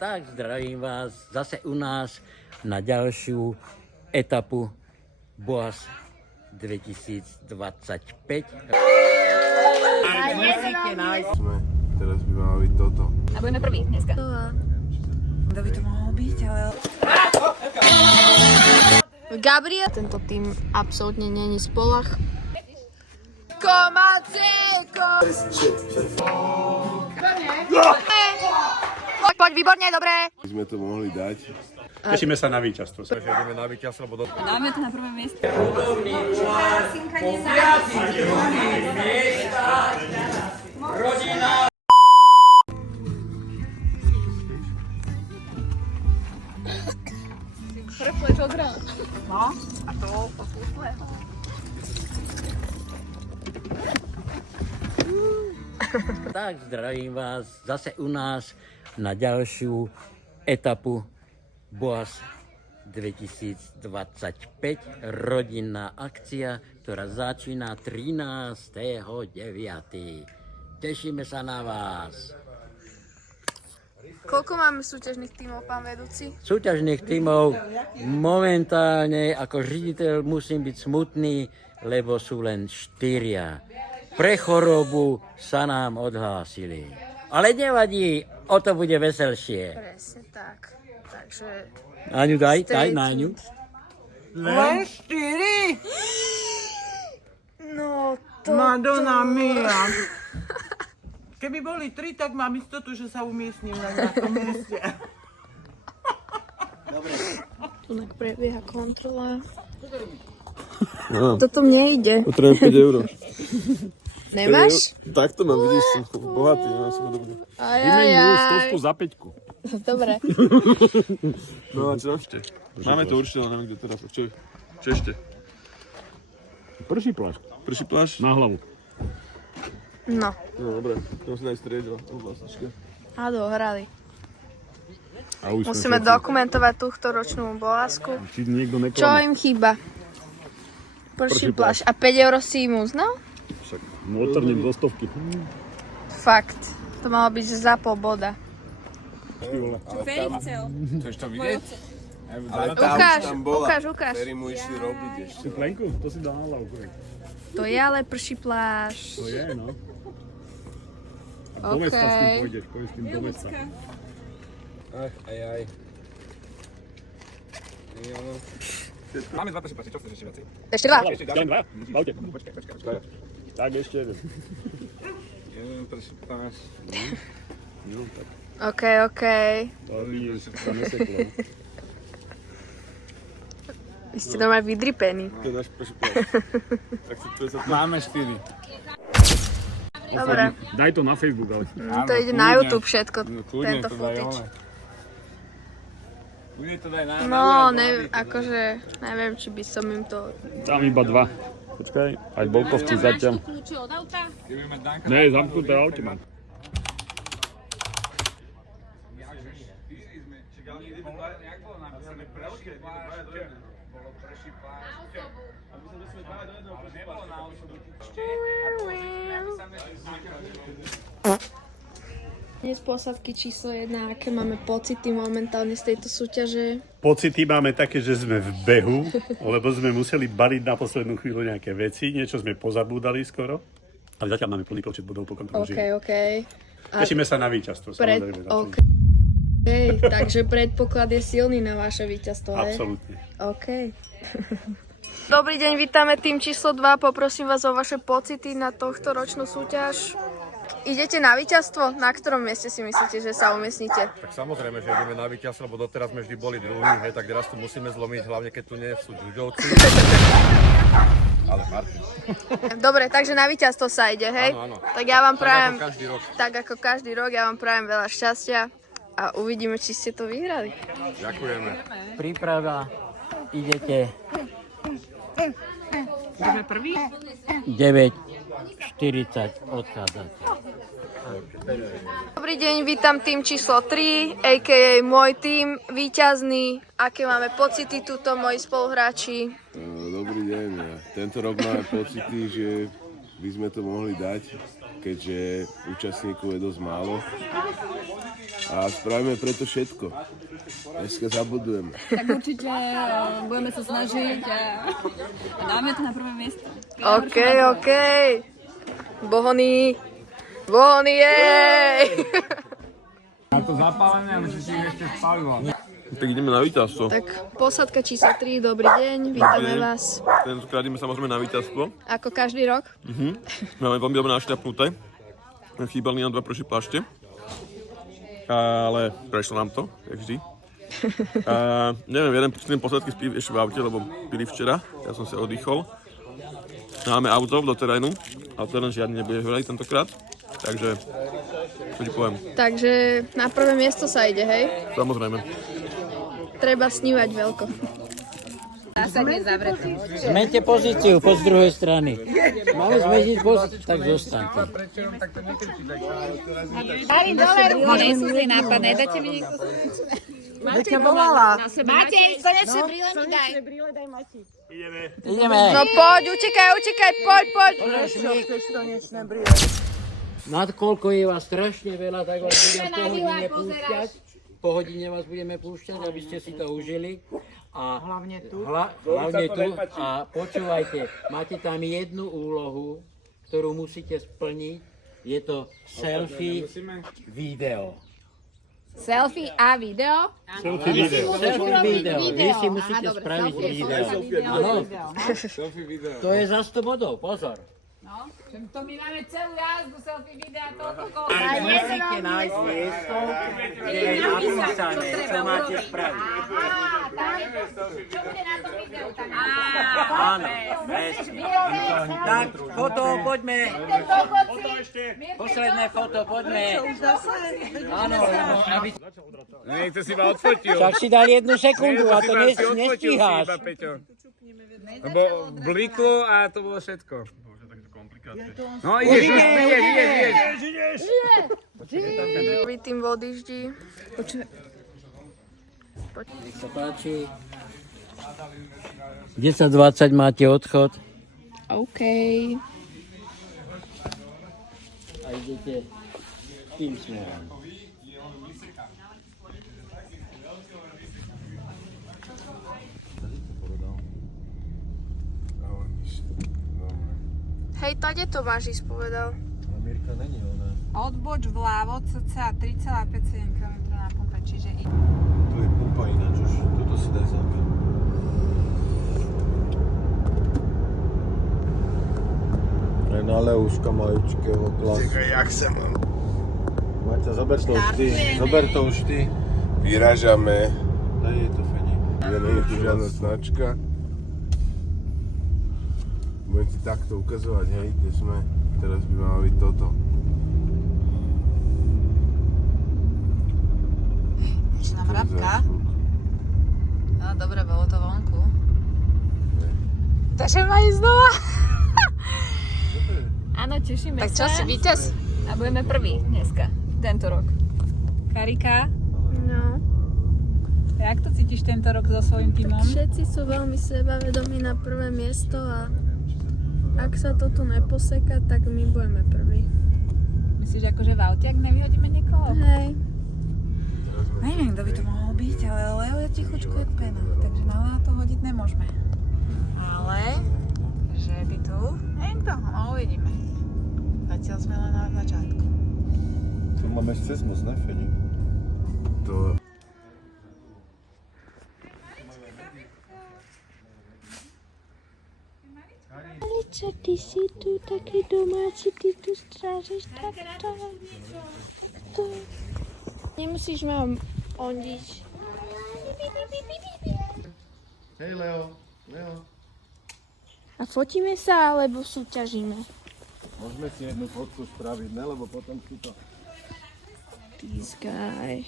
Tak zdravím vás zase u nás na ďalšiu etapu Boas 2025. Teraz by malo byť toto. A budeme prvý dneska. Kto by to mohol byť, ale... Gabriel. Tento tým absolútne není spolach. Komaceko! Poď, výborne, dobre. By sme to mohli dať. Tešíme sa na víťazstvo. Ideme na víťazstvo, lebo Dáme to na prvé miesto. Refleč od rána. No, a to poslušné. Tak zdravím vás zase u nás na ďalšiu etapu Boas 2025. Rodinná akcia, ktorá začína 13.9. Tešíme sa na vás. Koľko máme súťažných tímov, pán vedúci? Súťažných tímov momentálne ako riaditeľ musím byť smutný, lebo sú len 4. Pre chorobu sa nám odhlásili. Ale nevadí, o to bude veselšie. Presne tak. Takže... Náňu, daj Náňu. Len 4? No to... Madonna mia. Keby boli 3, tak mám istotu, že sa umiestním na nejakom mieste. Tunak prebieha kontrola. Toto mne ide. Potrebujem 5 eur. Nemáš? Takto mám, vidíš, som bohatý, mám si podobne. Stovku za 5. Dobre. No a čo? Máme to určite, ale neviem, kde teraz. Čo ešte? Prší plášť. Prší plášť? Na hlavu. No. No dobre, to si najstriedila. A dohrali. A už Musíme dokumentovať túto ročnú boásku. Či niekto Čo neklame. im chýba? Prší plášť. A 5 eur si im uznal? Však motorním do stovky. Fakt. To malo byť za pol boda. chceš to vidieť? Ale tá už tam bola. Ukáž. Ktorí mu išli robiť ešte. Tú plenku? To si dá na hlavu. To je ale prší plášť. To je, no. A do mesta s tým pôjdeš. Pôjdeš s tým do mesta. Aj. Máme 2 prší, čo chceš ešte viacej? Ešte 2. Ďalej 2? Baute. Počkaj. Tak ešte jeden. Jeden prší páš. No, tak OK. to mi sa neseklo. Vy ste normálne vydripení. To je náš prší plášť. Tak si to je za to. Máme 4. Dobre. Daj to na Facebook, ale. To ide na YouTube všetko, Kľudne tento to daj footage. hore. Kľudne to daj na No, akože, neviem, či by som im to... Tam iba 2. Počkaj, aj boltovci zatiaľ. Ne, zamknuté auto mám. Dnes posádky číslo 1, aké máme pocity momentálne z tejto súťaže? Pocity máme také, že sme v behu, lebo sme museli baliť na poslednú chvíľu nejaké veci, niečo sme pozabúdali skoro, ale zatiaľ máme plný počet bodov po kontrole. OK. Tešíme sa na víťazstvo, samozrejme. OK. Takže predpoklad je silný na vaše víťazstvo, hej? Absolútne. OK. Dobrý deň, vítame tým číslo 2. Poprosím vás o vaše pocity na tohto ročnú súťaž. Idete na víťazstvo? Na ktorom mieste si myslíte, že sa umiestnite? Tak samozrejme, že ideme na víťazstvo, lebo doteraz sme vždy boli druhí, hej, tak teraz tu musíme zlomiť, hlavne keď tu nie sú ďuďovci. Ale Martin. Dobre, takže na víťazstvo sa ide, hej? Áno. Tak ja vám prajem, ako každý rok. tak ako každý rok, ja vám prajem veľa šťastia a uvidíme, či ste to vyhrali. Ďakujeme. Príprava, idete Ideme prvý? 9:40 odchádzate. Dobrý deň, vítam tým číslo 3, a.k.a. môj tým, víťazný. Aké máme pocity tuto, moji spoluhráči? Dobrý deň. Tento rok máme pocity, že by sme to mohli dať, keďže účastníkov je dosť málo. a spravíme preto všetko. Dneska zabudujeme. Tak určite budeme sa snažiť a dáme to na prvé miesto. OK. Bohony, jej! Tak ideme na víťazstvo. Tak posádka číslo 3, dobrý deň, vítame vás. Tentokrát ideme samozrejme na víťazstvo. Ako každý rok. Máme veľmi dobre našľapnuté. Chýbali nám 2 prší plášte. Ale prešlo nám to, jak vždy. Neviem, jeden posledky spí ešte v aute, lebo pili včera. Ja som sa oddychol. Máme auto do terénu, ale terén žiadny nebude hrať tentokrát. Takže, čo ti poviem? Takže na prvé miesto sa ide, hej? Samozrejme. Treba snívať veľko. Zmeňte pozíciu, poď z druhej strany. Máme zmeniť pozíciu, tak zostaňte. Môžem si nápadne, dáte mi niekto Ťa volala. Matej, slnečné brýle mi daj. Ideme. No poď, utekaj, poď. Nad koľko je vás strašne veľa, tak vás budem po hodine vás budeme púšťať, aby ste si to užili. A hlavne tu. A počúvajte, máte tam jednu úlohu, ktorú musíte splniť. Je to selfie video. Selfie a video? Selfie video. Vy si musíte spraviť video. Áno. To je za 100 bodov, pozor. No, to my máme celú jazdu selfie videa, toľko. Musíte nájsť miesto, kde je napísané, čo máte spraviť. Čo bude na tom videu? Áno, presne. Tak, foto, poďme. Posledné foto, poďme. Áno, aby... Niekto si ma odfotil. Však si dal 1 sekundu a to nestíháš. Lebo bliklo a to bolo všetko. No ideš. Vy tým vodiždí. Nech sa páči. 10:20 máte odchod. OK. A idete tým smerom. Hej, tade to máš ísť, povedal. Odboč vľavo cca 3,57 km na pumpe, čiže Tu je pumpa ináč už, toto si daj záber. Aj na Leuška maličkého klasu. Čekaj, jak sa mám? Maťa, zober to už ty. Vyražame. Daj je to Feni. Nie je tu žiadna značka. Budem ti takto ukazovať, hej, kde sme. Teraz by malo byť toto. Ešte nám rabka. No dobre, bolo to vonku. Takže ma ísť znova. Áno, tešíme sa. Tak čo si víťaz? A budeme prví dneska, tento rok. Karika, No. jak to cítiš tento rok so svojím tímom? Všetci sú veľmi sebavedomí na prvé miesto a ak sa to tu neposeká, tak my budeme prví. Myslíš akože v aute, ak nevyhodíme niekoho? Hej. Neviem, kto by to mohol byť, ale Leo je tichučko jak pena, takže na Lea to hodiť nemôžeme. Ale, že by tu, niekto, no uvidíme. Zatiaľ sme len na začiatku. Tu máme cesmus, ne Feni? To... Aliča, ty si tu taký domáci, ty tu strážiš takto. Nemusíš ma ondiť. Hej Leo. A fotíme sa, alebo súťažíme? Môžeme si jednu fotku spraviť, ne? Lebo potom si to... This guy.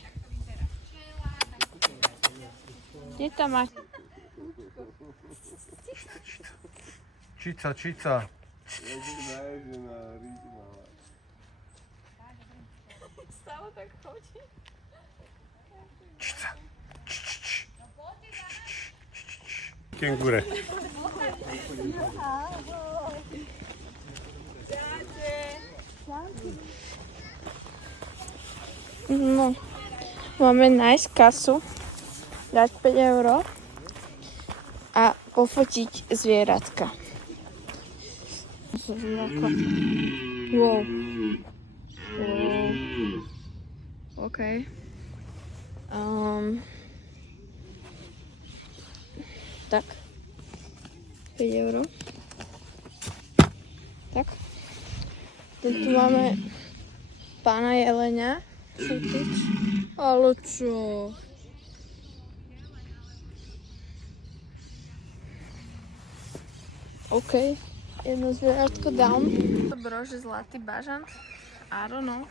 Kde tam máš? Čica. Stále tak chodí. Kengure. No, Máme nájsť kasu, dať 5 € a pofotiť zvieratka. Wow. OK. Tak. 5 €. Tak. Tu máme pána jelenia. Fotiť. Ale čo? OK. Jedno zvieratko dám. Brože zlatý bažant. I don't know.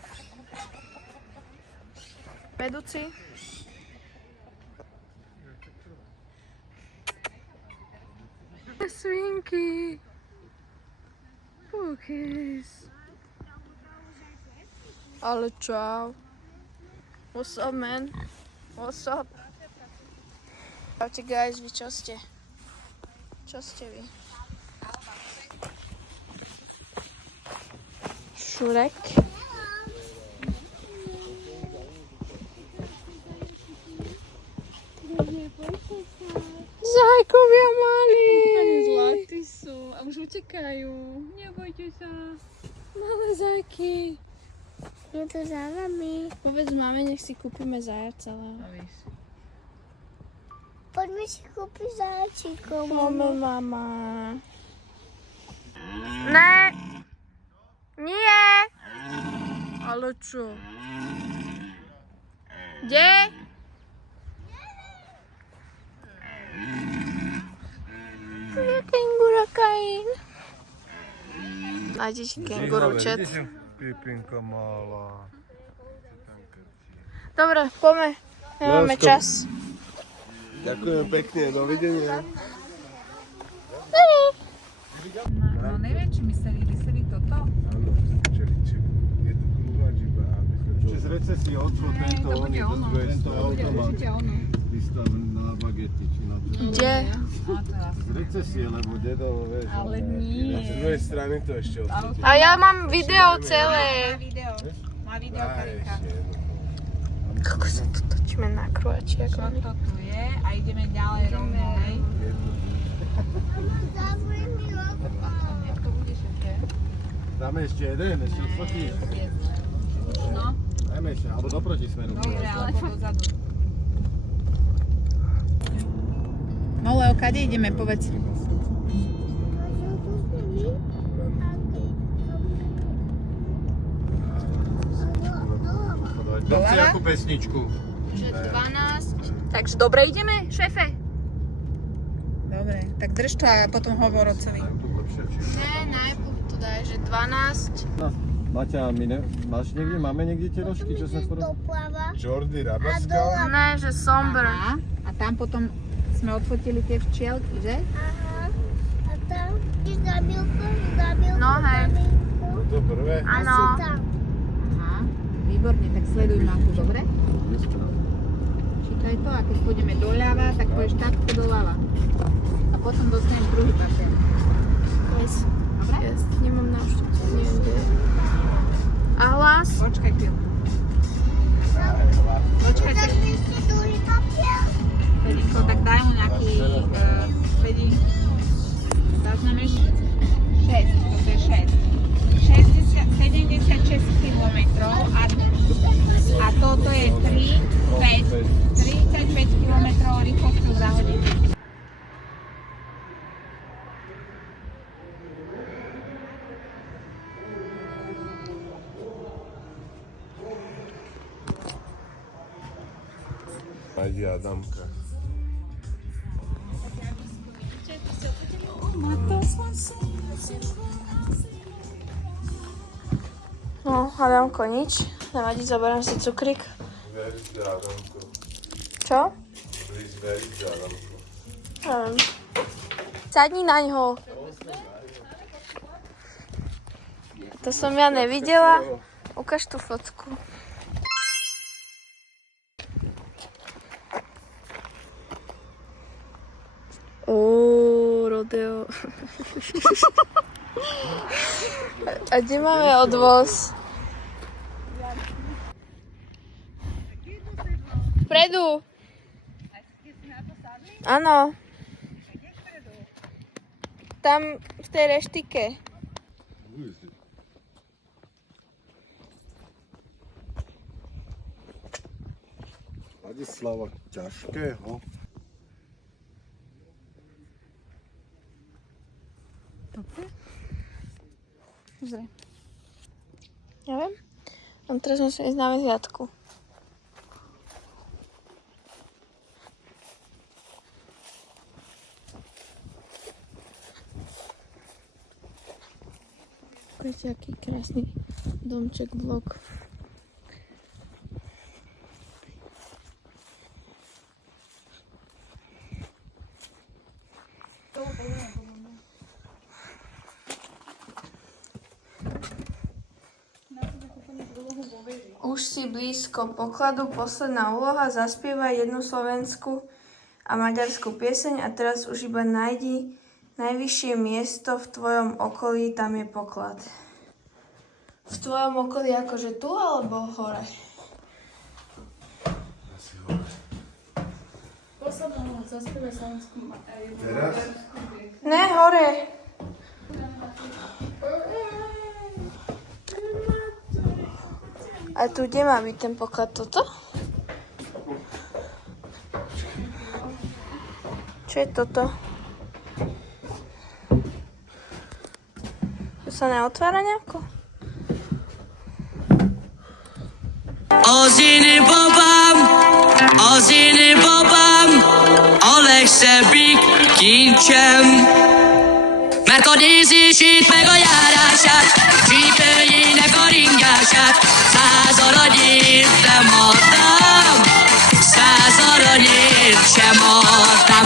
Vedúci. Svinky. Pukis. Ale čau. What's up, man? What's up? Čaute, guys, vy čo ste? Čo ste vy? Šurek. Zajkovia malí. Zlatí sú a už utekajú. Nebojte sa. Malé zajky. Je to za nami. Povedz mame, nech si kúpime zajaca. Poďme si kúpiť zajačíko, Máme, mama. Ne. Nie. Ale čo? Kde? Je kenguru Kain. Nájdete kenguru čet. Pipinka malá. Dobre, poďme. Nemáme čas. Ďakujem pekne, dovidenia. No neviem, či mysleli toto. Áno, čeliči. Je to krúvač iba, aby sme... Čiže z recesie odšlo tento, to bude ono. tento automat. Určite ono. Vystaven na bagety, či na čo. Kde? Z recesie, lebo dedo, vieš. Ale nie. Z druhej strany to ešte odsvieti. A ja mám video celé. Má video Karinka. Kako sa to točíme na krúvači, Čo ako to tu je a ideme ďalej rovno, hej? Jak to budeš ešte? Dáme ešte jeden, ešte odfotíš. No, Dajme ešte, alebo do protismeru. dobre, ale dozadu. No Leo, kade ideme, povedz. Dám si akú pesničku. 12. Takže dobre ideme, šéfe? Dobre, tak drž to a potom hovor otcovi. Ne, najprv to daj, že 12. Maťa, máš niekde, máme niekde tie rožky, čo sme skoro... Jordi, Rabaska. Ne, že somber. Aha, a tam potom sme odfotili tie včielky, že? Aha. A tam je zabilko, No hej. To prvé. Áno. tam. Aha, výborne, tak sleduj mapu, dobre? Čítaj to a keď pôjdeme doľava, tak pôjdeš takto doľava. A potom dostaneš druhý papier. Yes. Dobre? Yes. Nemám návštevu, neviem, kde je. A hlas? Počkaj chvíľu. Počkaj, tak Fedinko, tak daj mu nejaký Fedin. Zaznameš 6, toto je 6. 76 km a toto je 35 km rýchlosťou za hodinu. Nájdi Adamka. No, Adamko, nič. Nevadí, zoberiem si cukrík. Veriť Adamko. Čo? Please, veriť Adamko. Neviem. Sadni na ňo. To som ja nevidela. Ukáž tú fotku. Rodeo. A kde máme odvoz? Áno. Tam v tej reštike. Ladislava Ťažkého. Pozri. Neviem. On teraz musím ísť na vyhliadku. Pozrite, aký krásny domček, blok. Už si blízko pokladu, posledná úloha, zaspievaj jednu slovenskú a maďarskú pieseň a teraz už iba nájdi najvyššie miesto v tvojom okolí, tam je poklad. V tvojom okolí akože tu alebo hore? Asi hore. Posledná úloha, zaspievaj slovenskú a jednu Teraz? Ne, hore. A tu kde má byť ten poklad? Toto? Čo je toto? To sa neotvára nejako? Az én babám a legszebbik kincsem, mert a nézését meg a járását, csípőjének a ringását 100 aranyért nem adtam, 100 aranyért sem adtam.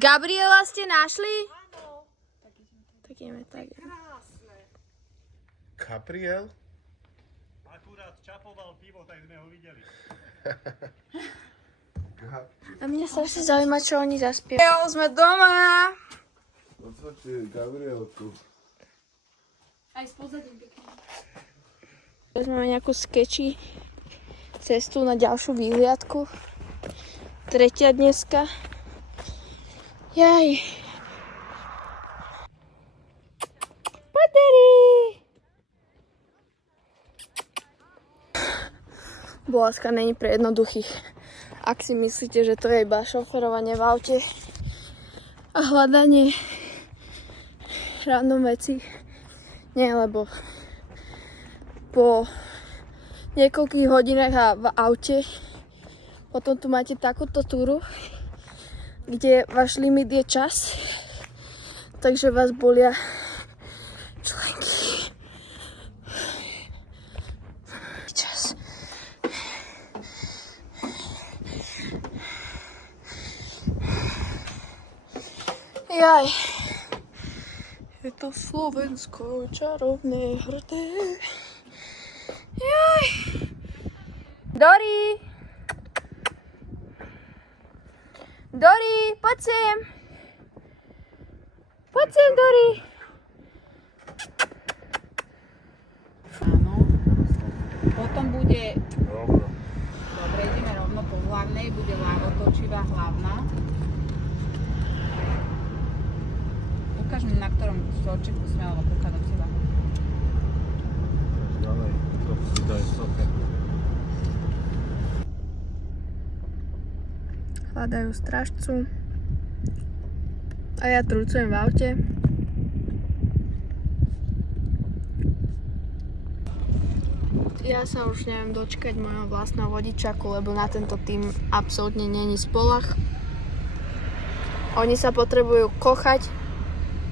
Gabriela ste našli? Tak ideme tak. Gabriel? Akurát čapoval pivo, tak sme ho videli. A mňa strašne zaujíma, čo oni zaspievajú. Sme doma. Odfočte Gabrielku. Aj s pozadím pekne. Teraz máme nejakú sketchy cestu na ďalšiu výhliadku. Tretia dneska. Jaj. Patery! Bolavská není pre jednoduchých. Ak si myslíte, že to je iba šoferovanie v aute a hľadanie random vecí, nie, lebo po niekoľkých hodinách a v aute potom tu máte takúto túru, kde váš limit je čas, takže vás bolia členky. Čas. Jaj. Je to Slovensko čarovné, hrdé. Jaj. Dori! Dori, poď sem. Poď sem, Dori. Áno. Potom bude... Dobre, ideme rovno po hlavnej, bude otočivá hlavná. Ukáž mi, na ktorom stolčeku sme, alebo kúka do teba. Ďalej, to si daj soke. hľadajú strážcu. A ja trucujem v aute. Ja sa už neviem dočkať môjho vlastného vodičaku, lebo na tento tým absolútne není spolach. Oni sa potrebujú kochať,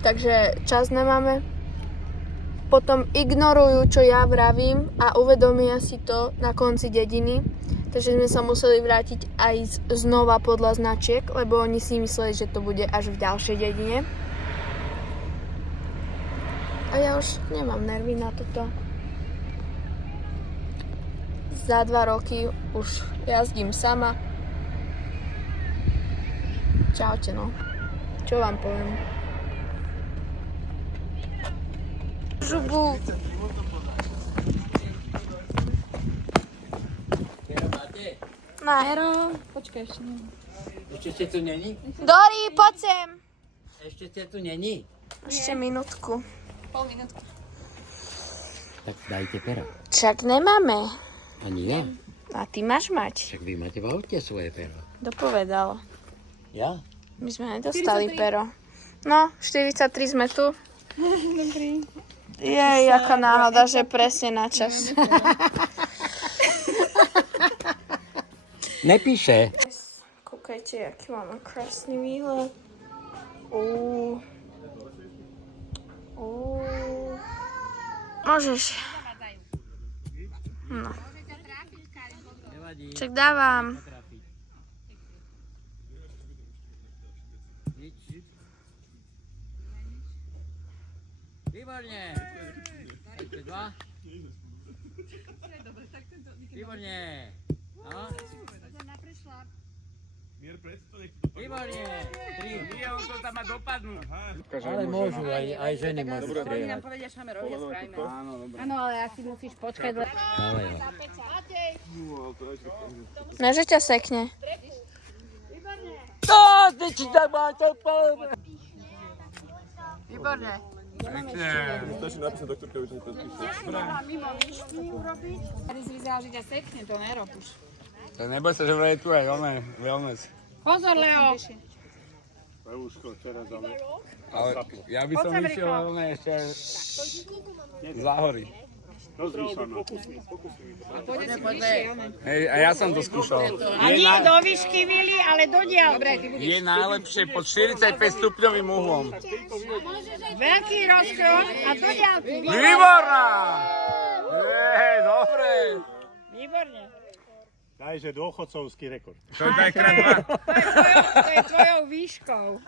takže čas nemáme. Potom ignorujú, čo ja vravím a uvedomia si to na konci dediny. Takže sme sa museli vrátiť aj znova podľa značiek, lebo oni si mysleli, že to bude až v ďalšej dedine. A ja už nemám nervy na toto. Za 2 roky už jazdím sama. Čaute, no. Čo vám poviem? Žubu. Pero, počkaj, ešte nie. Ešte ste tu není? Dori, poď sem. Ešte ste tu není? Ešte minútku. Pol minútku. Tak dajte pero. Však nemáme. Ani ja. A ty máš mať. Však vy máte v aute svoje pero. Dopovedal. Ja? My sme nedostali 43. Pero. No, 43 sme tu. Dobrý. Jej, aká náhoda, že presne na čas. Nepíše. Kúkajte, aký máme krásny výhled. Môžeš. No. Čak dávam. Výborne. Ešte 2. Výborne. No. Výborne. 3. Ale môžu, aj ženy môžu strieľať. Áno, ale asi musíš počkať. Ale jo. Ne, že ťa sekne. Výborne. Stačí napísať doktorkovi, že to píše. Mimo myšky urobiť. Tady si vyzerá, že ťa sekne, to nerob už. Neboj sa, že vraj tu aj wellness. Pozor, Leo. Leuško, teraz ale... Ale ja by som išiel len ešte za hory. Hej, a ja som to skúšal. A nie do výšky, Vili, ale do diaľky. Je najlepšie pod 45 stupňovým uhlom. Veľký rozkrok a do diaľky. Výborná! Dobre. Výborne. Dajže dôchodcovský rekord. To je dajkrát 2. To je tvojou výškou.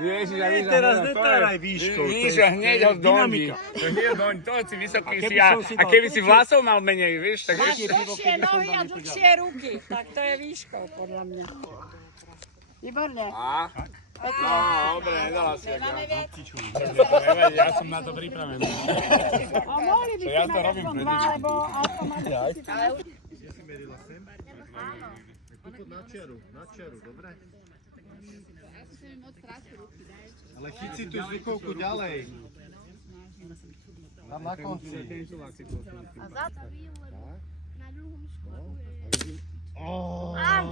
Ježiš, ja víš, teraz netáraj výškou. Víš, a hneď ho dojdi. To nie je doň, to si vysoký si a keby si vlasov mal menej, vieš, tak Máš dlhšie nohy a dlhšie ruky. Tak to je výškou, podľa mňa. Výborne. dobre, nedala si. Ja som na to pripravený. A mohli by si mať aspoň 2, lebo automaticky. Na čiaru, dobre? Ale chyť si tú zvukovku ďalej. Tam na konci. A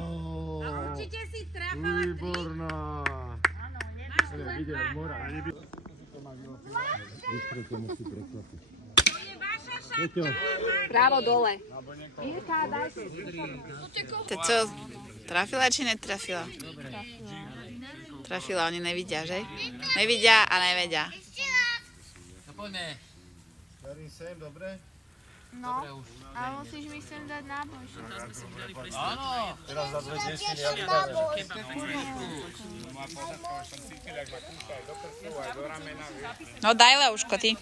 určite si trafala 3. Výborná. Právo dole. To co? Trafila či netrafila? Trafila, oni nevidia, že? Nevidia a nevedia. Poďme. Verím sem, dobre? No, ale musíš mi sem dať náboj. Áno. Teraz za 2 desiny, ja vypadám. No daj, Leuško, ty.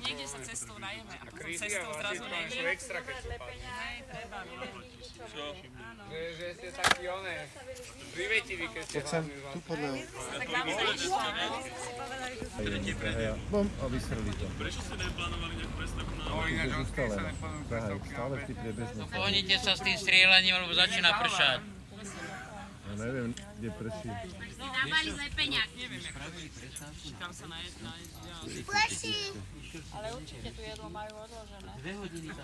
Niekde sa cestou najeme a potom cestou zrazu nejde. Že ste takí oné, privetiví, keď ste hlavní. Tu podľa... Bum, a vystrelí to. Prečo ste neplánovali nejakú prestávku na... No ináč on sa neplánuje prestávky. Stále v tých priebežných. Pohnite sa s tým strieľaním, lebo začína pršať. Ja neviem, kde prší. Nabali zlepeniak. Kam sa najesť. Pleší. Ale určite tu jedlo majú odložené. 2 hodiny. A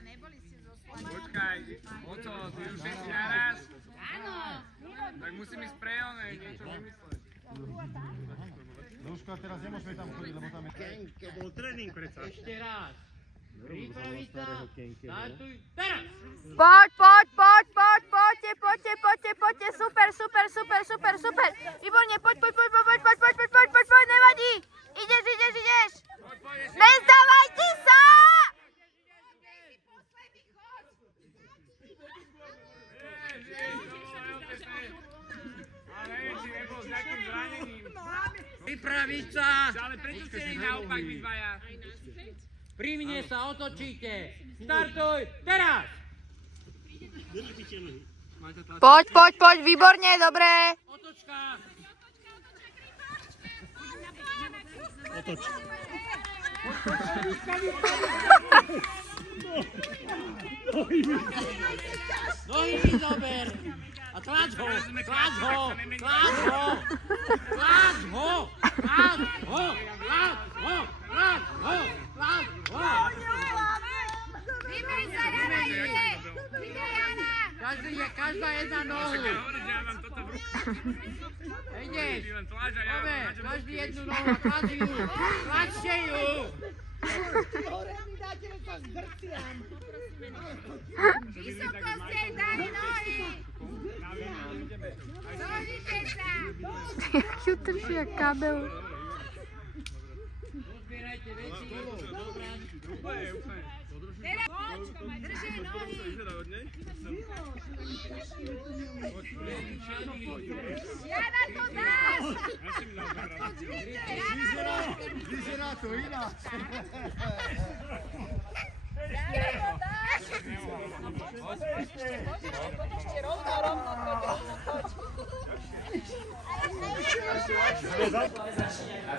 neboli ste zo Počkaj, oco, ty už všetci naraz? Áno. Tak musím ísť pre oné, niečo vymysleť. Lúško, teraz nemôžeme tam chodiť, lebo tam je... To bol tréning predsa. Ešte raz. Pripraviť sa. Startuj teraz. Poďte, super. Výborne, poď, nevadí. Ideš. Nezdávajte sa! Pripraviť sa. Ale prečo ste ich naopak vy dvaja? Pri mne sa otočíte. Startuj teraz. Poď, výborne, dobre. Otočka. Otoč. Nohy mi zober. A tlač ho. Každá jedna nohu. Ideš. Dobre, každý jednu nohu a tlač ju. Tlačte ju. Vysoko ste dali nohy. Zohnite sa. Jak ju držia kabel. Pozbierajte veci. Držie nohy. Jana, to dáš. Vyzerá to ináč.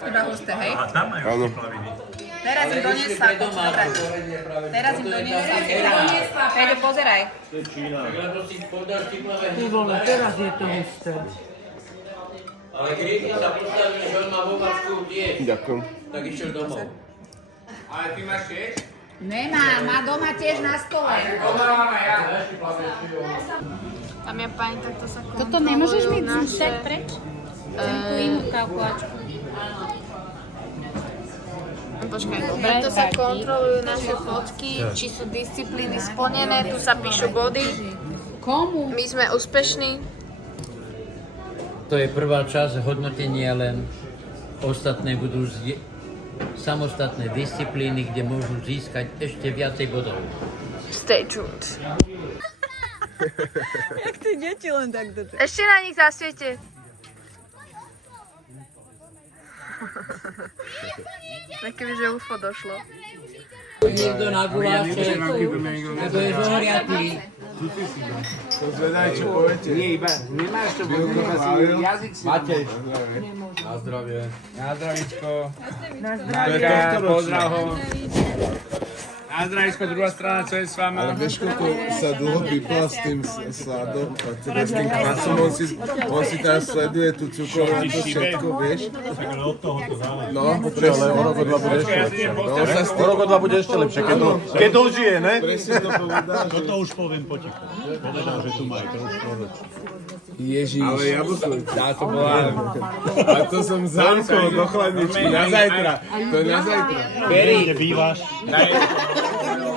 Iba husté, hej? Áno. Teraz im doniesla. Teraz im doniesla. Peťo, pozeraj. Ty vole, teraz je to husté. Ale Griffin sa postavil, že on má vo vačku tiež. Ďakujem. Tak išiel domov. Ale ty máš tiež? Nemá, má doma tiež na stole. Doma mám aj ja. Tam je pani, takto sa kontrolujú Toto nemôžeš mi naše... púšťať preč? Chcem tú inú kalkulačku. Počkaj, takto sa kontrolujú naše fotky, či sú disciplíny splnené, tu sa píšu body. Komu? My sme úspešní. To je prvá časť hodnotenia, len ostatné budú samostatné disciplíny, kde môžu získať ešte viacej bodov. Stay tuned. Jak ty deti len takto. Ešte na nich zasviete. Nekeby, že UFO došlo. Niekto na guláše, lebo je zohriatý. To zvedaj, čo poviete. Nie, iba nemáš to, bo jazyk si... Matej. Na zdravie. Na zdravíčko. Naďka, pozdrav ho. Na zdravíčko, druhá strana, čo je s vama? Ale vieš, koľko sa dlho vypla s tým sládom, a teda s tým kvasom, on si teraz sleduje tú cukrovú, to všetko, vieš? Tak ale od toho to záleží. No, presne. O rok o dva bude ešte lepšie. O rok o dva bude ešte lepšie, keď dožije, ne? Presne to povedal, že... Toto už poviem potichu. Povedal, že tu má aj trošku ročný. Ježiš. Ale jablko, tá to bola... A to som zamkol do chladničky na zajtra. To je na zajtra. Kerry, Kde bývaš?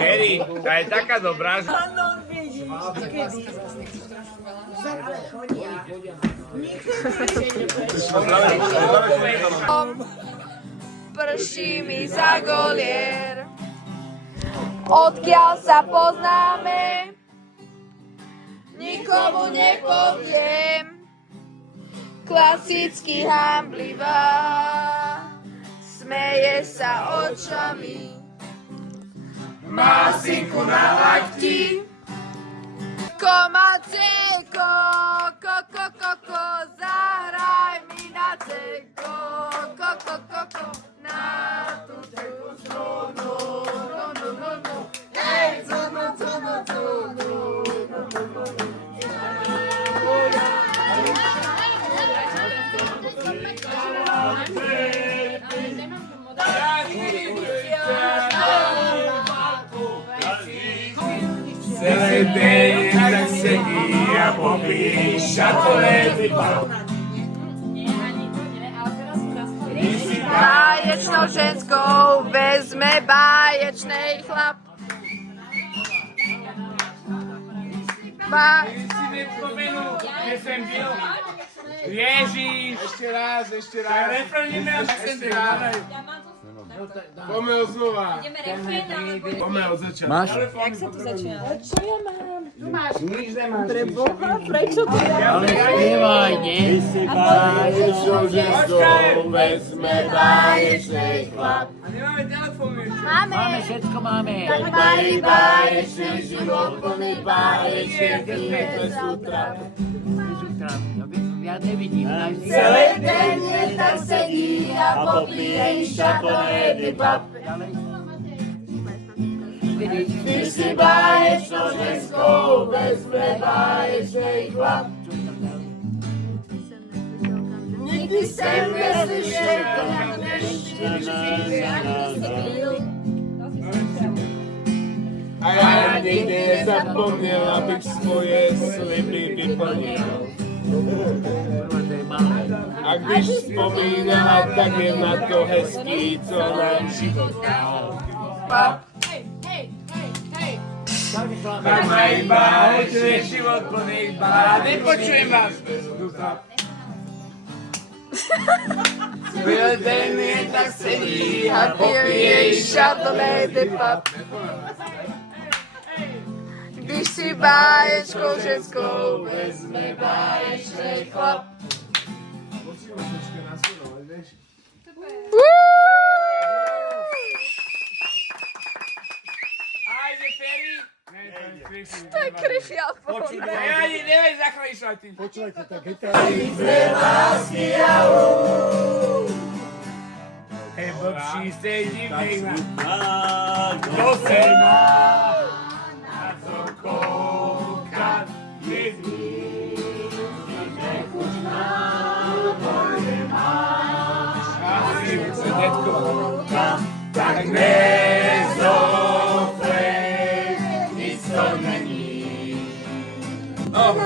Kerry, tá je taká dobrá, že... Prší mi za golier, odkiaľ sa poznáme, nikomu nepoviem, klasicky hamblivá, smeje sa očami, má synku na lakti, komacejko, ko, zahraj mi na cejko, ko, na tú cejku zónu, no, hej, zónu. den tak sedí a popíš šatoréty pap. Báječnou ženskou vezme báječnej chlap. Si nevzpomenu, kde jsem byl. Ježíš. Ešte raz. Refreníme až ešte raz. Pomel znova. Pomel od začiatku. Máš? Jak sa to začína? Čo ja mám? Nič nemáš. Prečo to je? Ale spievaj, nie? Báječnou ženskou vezme báječnej chlap. A nemáme telefón ešte. Máme, všetko máme. Tak mají báječný život, plný báječných chvíľ bez útra. Ja nevidím. Celý den je tak sedí a popíje šatoréty pap. Ty si báječnou ženskou vezme báječnej chlap. Nikdy jsem neslyšel, a já nikdy nezapomněl, abych svoje sliby vyplnil. A když vzpomínala, tak je na to hezký, co nám život dal. Tak mají báječný život plný báječných. Nepočujem vás. Celý den je tak sedí a popíje šatoréty pap. Když si báječkou ženskou vezme báječnej chlap. Ajde, Ferry. To je kryfial. Nevaj zachrýšľať tým. Počúvajte, tak dve lásky a Hej, blbší, stej divný. Kto se má na to koukať, jedný. Nechuť nám, moje máš. Asi se detko. Tak nezoflej, nic to není. No.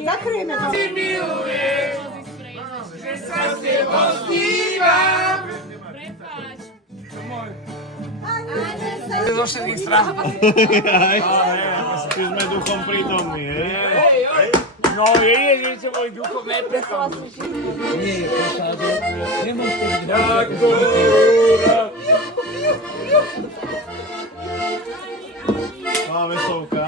Zakryjeme to. Ty miluješ, že sa s tebou snívam. Prepáč. Zo všetkých strán. My sme duchom prítomní, hej? No je, že môj duchom neprechodí. Nie, nemôžete byť. Máme vesovka.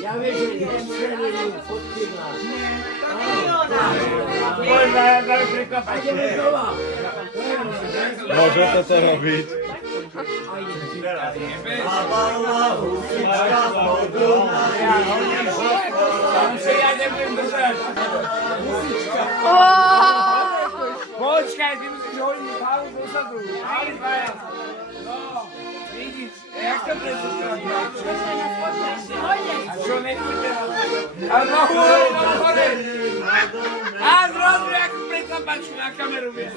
Ja viem, že nestrelujú fotky nás. Môžete to robiť. Ja nebudem držať. Počkaj, ty musíš hodiť hlavu dozadu. Hali dvaja. No, vidíš, jak to predstavím? A čo nechcete? A no hore. A zrazu, jak predstapačku na kameru, vieš.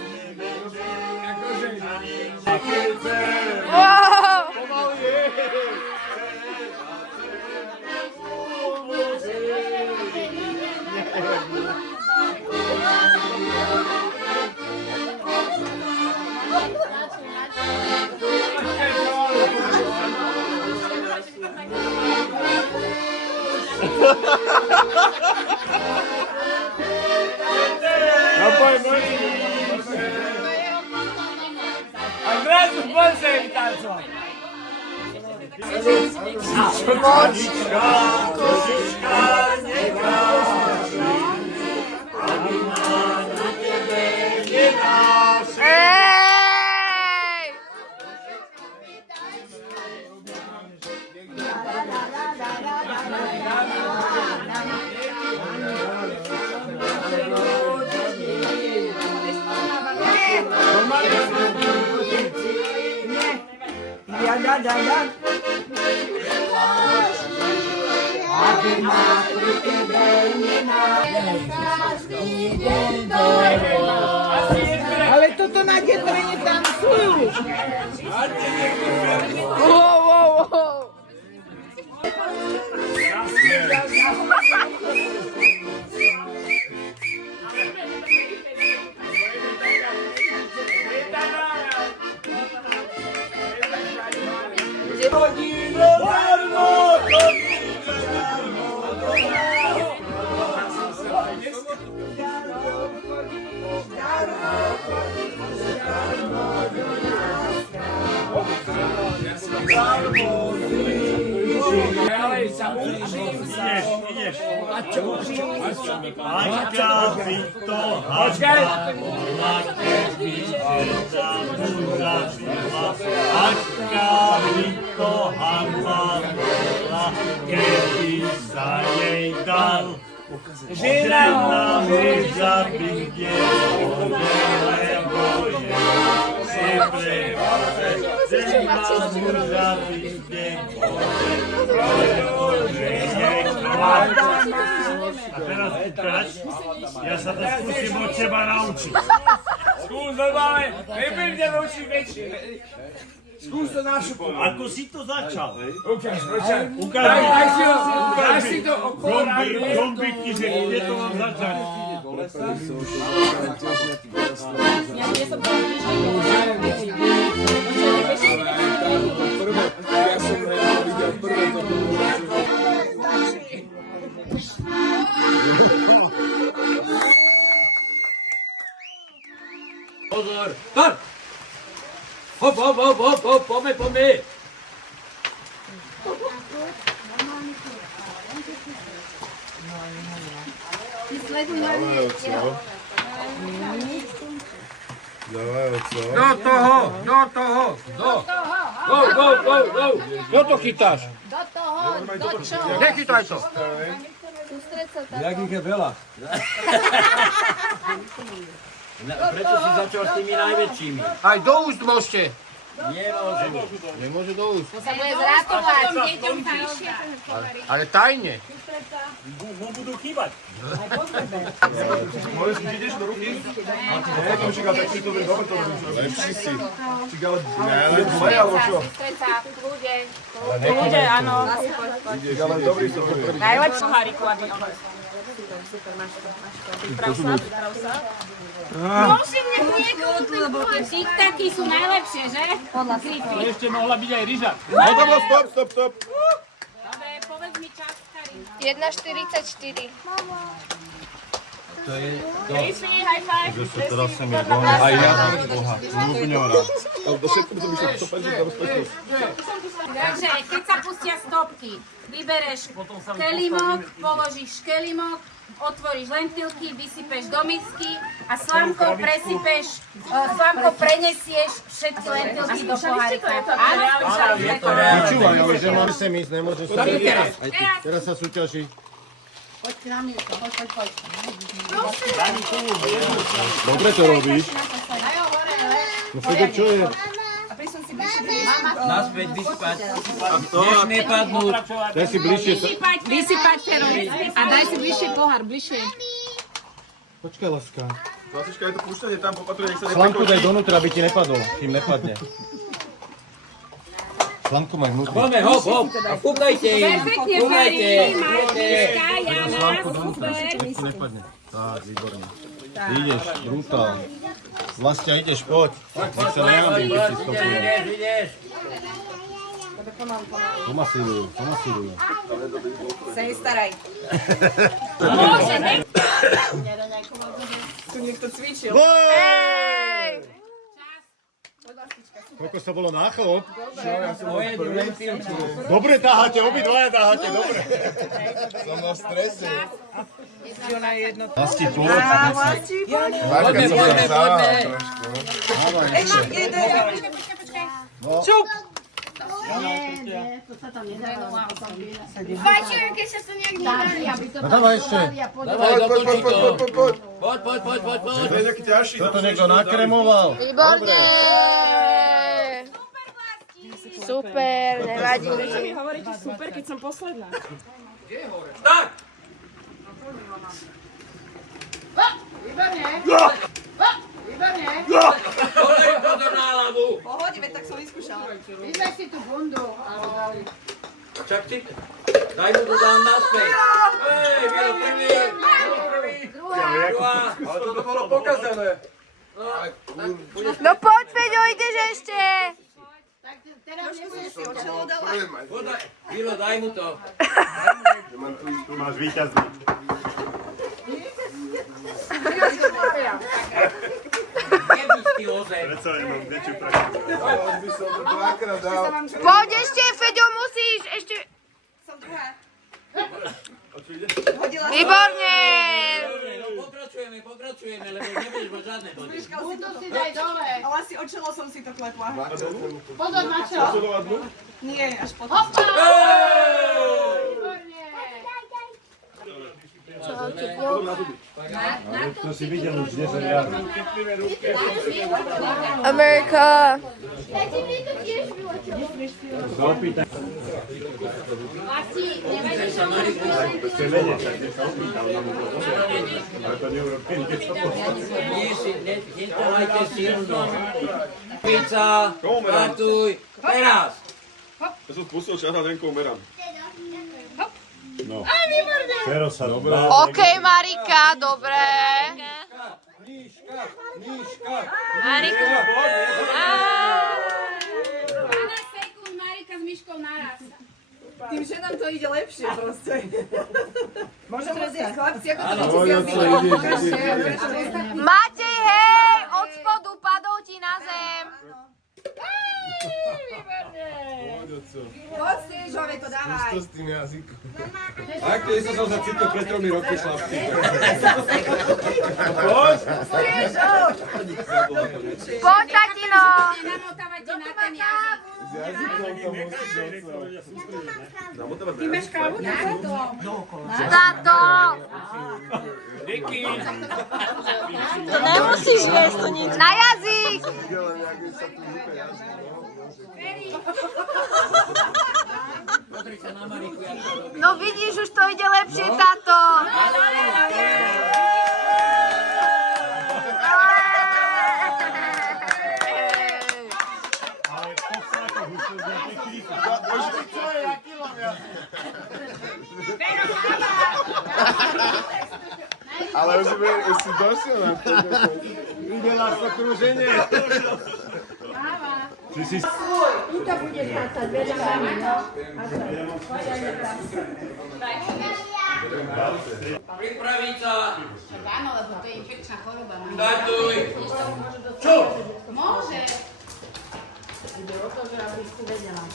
Akože. Pomalu je. No poď. A zrazu poď im tancovať. Ale toto na detre netancujú. A teraz ukáž, ja sa to skúsim od teba naučiť. Skús normálne, nebudem naučiť väčšie. Skús to našu pomoc. Ako si to začal? Ukáž, počkaj. Ukáž si to okolo rády. Gombiky, že kde to mám začať. Ja nie som to Ja som videl prvé to Pozor! Start! Hop, hop, hop, hop, hop, poďme. Dávaj, oco. Do toho. Go. Kto to chytáš? Do toho, do čo? Nechytaj to. Sústreď sa tam. Jak ich je veľa. Prečo si začal s tými najväčšími? Aj do úst môžete. Nemôže do úst. To sa bude zrátovať. Ale tajne. Mu budú chýbať. Môžeš, keď ideš do ruky? Lepší si. Ale zle, alebo čo? Sústreď sa, v kľude. Ľudia, áno. Ale dobrý som to prvý. Najlepší poháriku, aby on. Super, máš to. Priprav sa. Prosím, nech niekoho lebo tí takí sú najlepšie, že? Podľa Grify. Ešte mohla byť aj ryža. Hotovo, stop. Dobre, povedz mi čas, Karin. 1:44. To je Grify, high five. teraz som je doma. Aj ja, boha. Ľubňora. Do všetko by som išiel 150 za bezpečnosť. Takže, keď sa pustia stopky, vybereš kelimok, položíš kelimok, otvoríš lentilky, vysypeš do misky a slámkou prenesieš všetky lentilky do pohárika. Áno, skúšali. Počúvaj, ale že máme sem ísť, nemôžem sa teraz sa súťaží. Poď. Dobre to robíš. No Fede, čo je? Naspäť vyspať. Nesmie padnúť. Daj si bližšie. Vysypať Ferovi. A daj si bližšie pohár, bližšie. Počkaj, láska. Lasička, je to púšťanie tam, opatrne, nech sa Slanku daj donútra, aby ti nepadol, kým nepadne. Slanku maj vnútri. Poďme, hop. A fúkajte im. Perfektne, Fúkajte. Feri, Martiška, Jana, super. Nech to nepadne. Tak, výborne. Ideš, brutál. Vlastia, ideš, poď. Nech sa nejambím, keď si stopuje. Ideš. Pomasírujú. Sa nestaraj. Tu niekto cvičil. Koľko to bolo na chlop? Dobre táhate, obidvaja táhate, dobre. Som na strese. Vlasti plod. Poďme. Ešte jeden. Čup. Fajčujem, keď sa to nejak nedarí. No dávaj ešte. Poď. To je nejaký ťažší. Toto niekto nakremoval. Výborne! Super, nevadí. Prečo mi hovoríte super, keď som posledná? Tak! Výborne. Kolej pozor na hlavu! Pohode, veď tak som vyskúšala. Vyber si tú bundu. Čak si... Daj mu to dám naspäť. Hej, Vilo, prvý! Druhá! Ale toto bolo pokazané. No poď, Feďo, ideš ešte. Vilo, daj mu to. Tu máš víťazný. Jebičky ozem. Predsa jenom väčšiu praktiku. By som to dvakrát dal. Poď ešte, Feďo, musíš. Ešte. Som druhá. Výborne. Dobre, no pokračujeme, lebo nebudeš mať žiadne body. Bundu si daj dole. Ale asi od čelo som si to klepla. Pozor na čo. Nie, až potom. Hopa! Výborne. To si videl už 10 razy. Amerika. Vlasti, nevadí, že Chce vedieť, tak nech sa opýtal na môj pozor. Ale to neurobím, keď sa postavím. Netovajte silno. Pizza, startuj, teraz! Ja som spustil čas a tenkou merám. No. Pero sa dá. OK, Marika, dobre. Marika. 12 sekúnd Marika s Myškou naraz. Tým ženám to ide lepšie proste. Môžem rozdiať chlapci, ako to musíte Matej, hej, od spodu padol ti na zem. Poď si, žove, to dávaj. To s tým jazykom. Tak, keď som sa cítil pred 3 roky, chlapci. Poď, tatino. Nenamotávajte na ten jazyk. S jazykom to musí Ty máš kávu? Táto. To nemusíš jesť, to nič. Na jazyk. Pozri sa na Mariku, jak to robí. No vidíš, už to ide lepšie, táto. Ale v podstatách už to zná techniku. Ale už si došiel na to. Videla to kruženie. Tuto budeš mať vedľa mami, no. Pripraviť sa. Áno, lebo to je infekčná choroba. Startuj. Čo? Môže. Ide o to, že aby si vedela.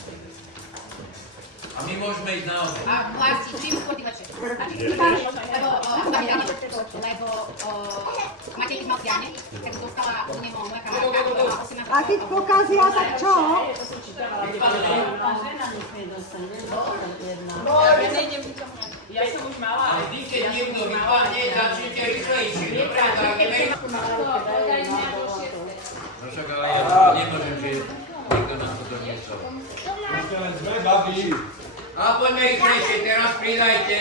A my môžeme ísť naozaj. A Vlasti, čím chodívače? Lebo máte ich mal stiahne, keď dostala u neho mleka. A keď pokazia, tak čo? Ja som už mala. Ale vy, keď niekto vypadne, začnite rýchlejšie. Dobre, tak no však ale ja nemôžem, že niekto nám to doniesol. A poďme rýchlejšie, teraz pridajte.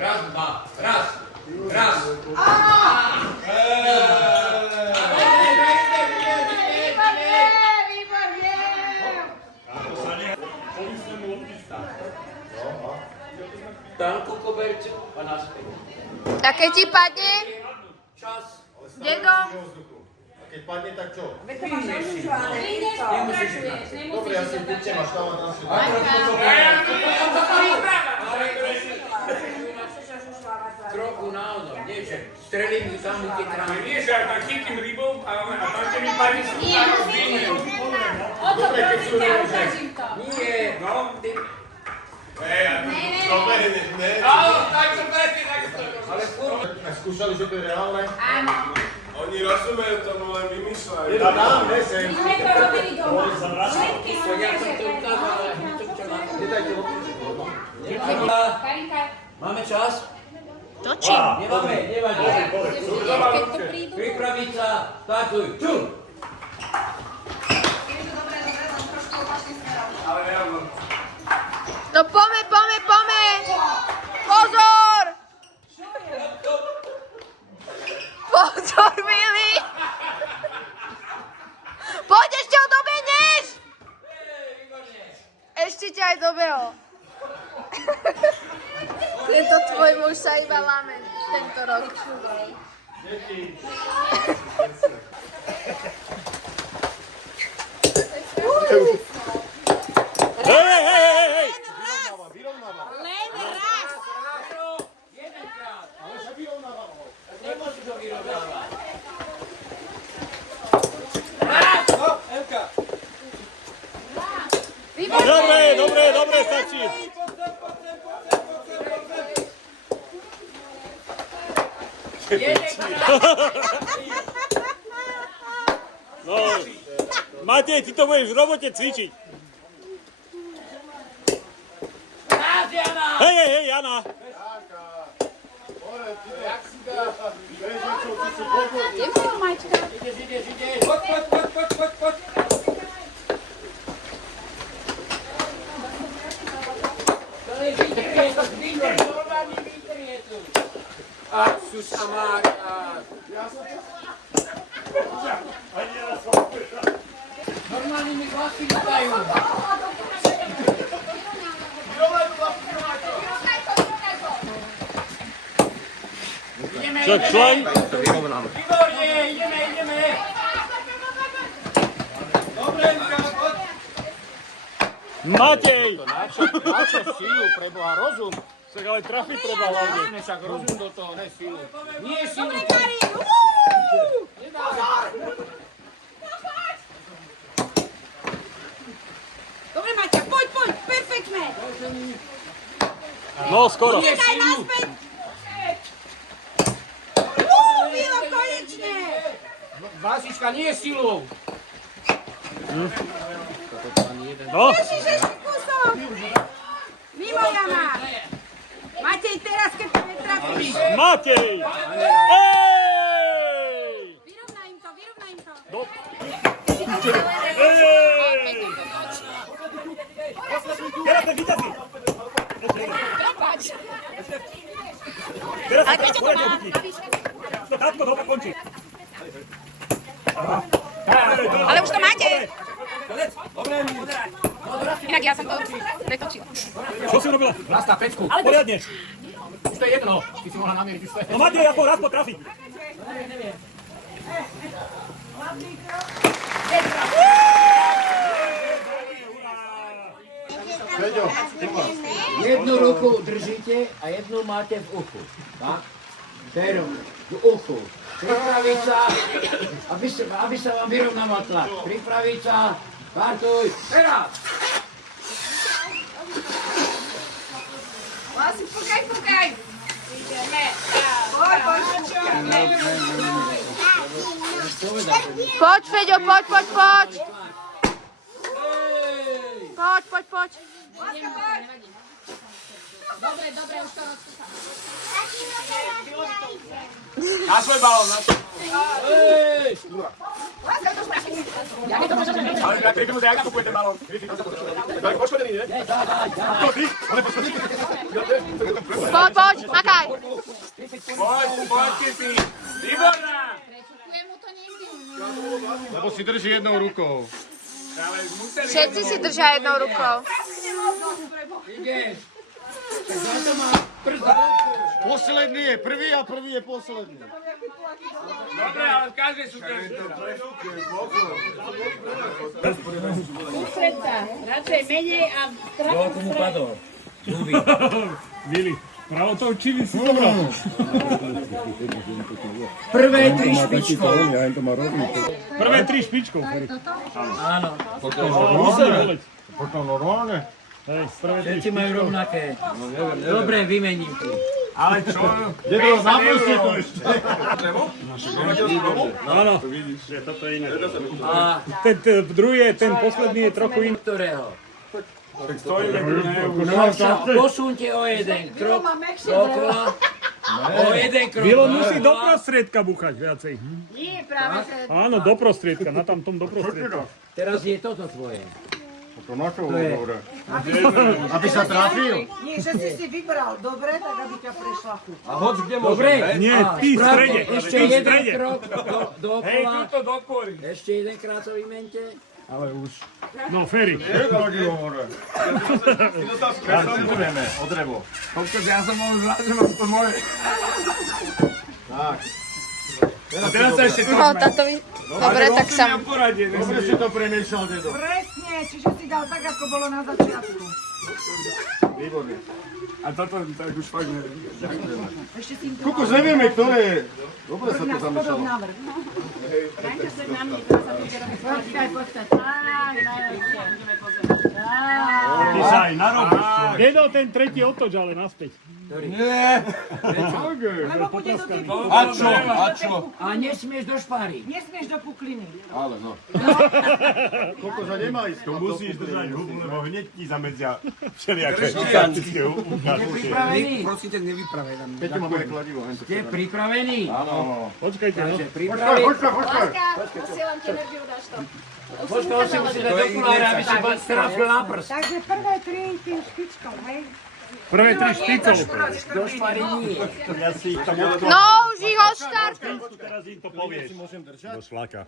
Raz, dva, raz. Dám ku kobercu a naspäť. A keď ti padne? Čas. Dedo? Keď padne, tak čo? Vyjdeš, pokračuješ, Dobre, ja si púčem a štávam na si. Trochu naozaj, nie že strelím tam tie krámy. Vieš, ja tak chytím rybou a tam te mi padne sú tam zdvihnem. O to prosím ťa, ukážim to. Nie, No. ty... Ne. Tak to presne, tak to. Ale furt... Skúšali, že to je reálne? Áno. Oni rozumejú tomu, len vymýšľajú. My sme to robili doma. Všetky Ja som to ukázal, ale to čo má. Karinka, Máme čas? Točím. Nemáme, nevadí. Keď to prídu. Pripraviť sa, startuj, čum! No pome! Pozor! Pozor, Billy! Poď, ešte ho dobehneš! Ešte ťa aj dobehol. Tento tvoj muž sa iba láme tento rok. Hej! Len raz. Nemôžeš ho vyrovnávať. Dobre, stačí. No, Matej, ty to budeš v robote cvičiť. Hej, Jana. Susa Mária. Normálne mi hlasy vydajú. Čo, člen? Výborne, ideme. Matej! Na čo sílu, preboha, rozum? Však ale trafiť treba hlavne. Však rozum do toho, ne sílu. Nie silu. Dobre, Maťa, poď, perfektné. No, skoro. Daj naspäť. Milo, konečne. Vásička, nie silou. No, Ježiš, ešte kúsok. Mimo, Jana. Matej, teraz, keď to netrafíš. Matej! Hej! Vyrovnaj im to. Hej! Teraz sme víťazi! Prepač. Teraz sa teraz poriadne chytí. To tátko to končí. Ale už to máte. Inak ja som to netočila. Čo si urobila? Raz na pecku. Poriadne. Už to je jedno. Ty si mohla namieriť, už to je. No Matej, ako raz potrafi. Jednu ruku držíte a jednu máte v uchu. Tak? Peru v uchu. Pripraviť sa, aby sa vám vyrovnával tlak. Pripraviť sa, startuj, teraz! Lásy, pukaj. Ideme. Poď, Feďo, poď. Poď. Dobre, už to rozkúšam. Na svoj balón, na svoj. Ale ja 3 minúty, jak nakupuje ten balón? Tak poškodený, ne? Poď, makaj. Poď, Kipi. Výborná. Prečukujem mu to nikdy. Lebo si drží jednou rukou. Všetci si držia jednou rukou. Ideš. Tak za to má prst do ruku. Posledný je prvý a prvý je posledný. Dobre, ale v každej sú tiež. Ústredca, radšej menej a Koľko mu padol? Vili, pravo to čili si zobral. Prvé 3 špičkov. Prvé 3 špičkov. Áno. Potom normálne. Všetci majú rovnaké. Dobre, vymením tu. Ale čo? Dedo, zaproste to ešte. Áno, že toto je iné. A Ten druhý je, ten posledný je trochu iný. ktorého? No, No sa posunte o jeden krok dokola. O jeden krok. Vilo musí do prostriedka buchať viacej. Nie, práve že... Áno, do prostriedka, na tamtom do prostriedka. Teraz je toto tvoje. To na čo dobre? Aby sa trafil? Nie, že si vybral dobre, tak aby ťa prešla chuť. A hoď kde Dobre. Nie, ty v strede. Ešte Ty v jeden strede. krok dokola. to do kory. Ešte jedenkrát to vymente. No, Ferry. Budeme, o drevo. Kokos, ja som mohol zvlášť, že mám to moje. Tak. A teraz sa ešte No, táto dobre, tak sa... Dobre si to premiešal, dedo. Presne, čiže si dal tak, ako bolo na začiatku. Výborne. A toto tak už fakt neviem. Ešte si to Kokos, nevieme, ktoré. Dobre sa to zamiešalo. návrh. Dajte sa na mne, teraz sa vyberame. Počkaj. Tak, najlepšie. Budeme pozerať. Ty sa aj narobíš. Dedo, ten tretí otoč, ale naspäť. Lebo bude do tej pukliny. A čo? A nesmieš do špáry. Nesmieš do pukliny. Ale no. Kokos, a nemá ísť. To musíš držať hubu, lebo hneď ti zamedzia všelijaké gigantické ukážky. Pripravení? Prosím, tak nevypravaj na mňa. Keď máme kladivo. Ste pripravení? Áno. Počkajte, no. Takže pripravení. Počkaj. Posielam ti energiu, dáš to. Počkaj, si musí dať do kulára, aby si trafil na prst. Takže prvé 3 tým špičkom, hej? Prvé 3 špicov. Do špáry nie. Ja si ich tam No, už ich odštartuj. teraz im to povieš. Do šlaka.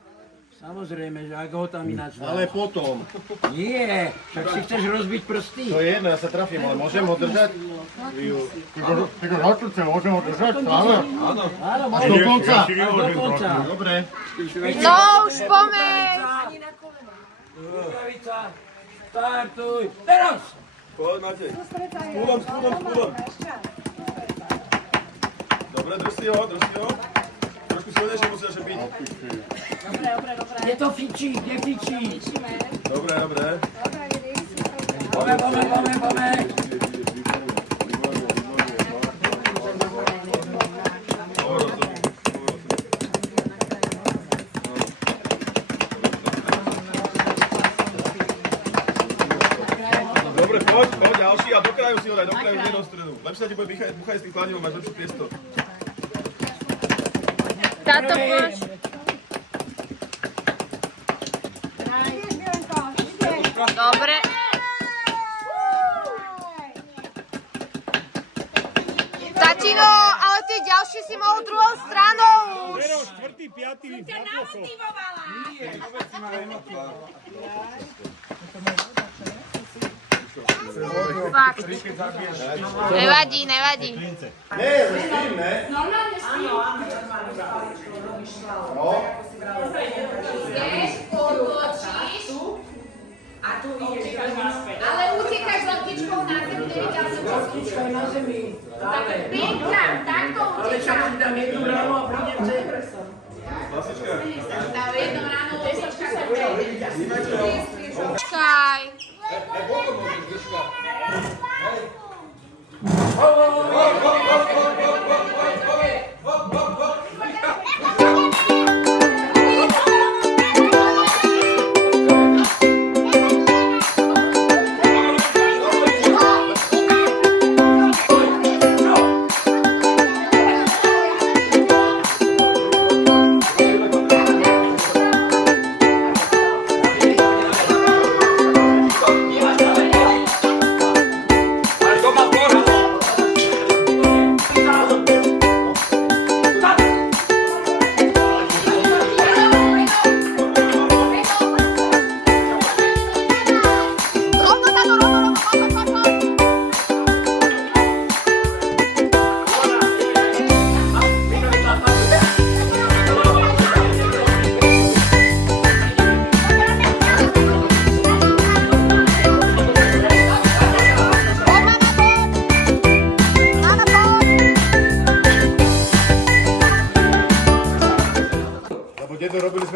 Samozrejme, že ak ho tam ináč dá. Ale potom. Nie, však si chceš rozbiť prsty. To je jedno, ja sa trafím, ale môžem ho držať? Tylko na to chcem, môžem ho držať? Áno. Áno, Až do konca. do konca. Dobre. No, už pomeň. Rukavica, startuj. Teraz! Poď, Matej. Spúdom. Dobre, drž si ho. Trošku silnejšie musíš ešte byť. Je to fičí, nefičí. Dobre. Pome. Dobre, poď, ďalší a do kraju si ho daj, nie do stredu. Lepšie sa ti bude buchaj s tým kladivom, máš lepší priestor. Táto poš... Dobre. Tatino, ale tie ďalšie si mohol druhou stranou už. Štvrtý, piatý. Namotivovala. Fakt. Nevadí. Normálne spím. Ideš, otočíš a tu ideš. Ale utekáš loptičkou na zem, nevidel som čo skúška. Na zemi. Tak 5-krát, takto utekám. Dám jednu ráno a prídem sem. Dám jedno ráno, loptička sa prejde. Počkaj.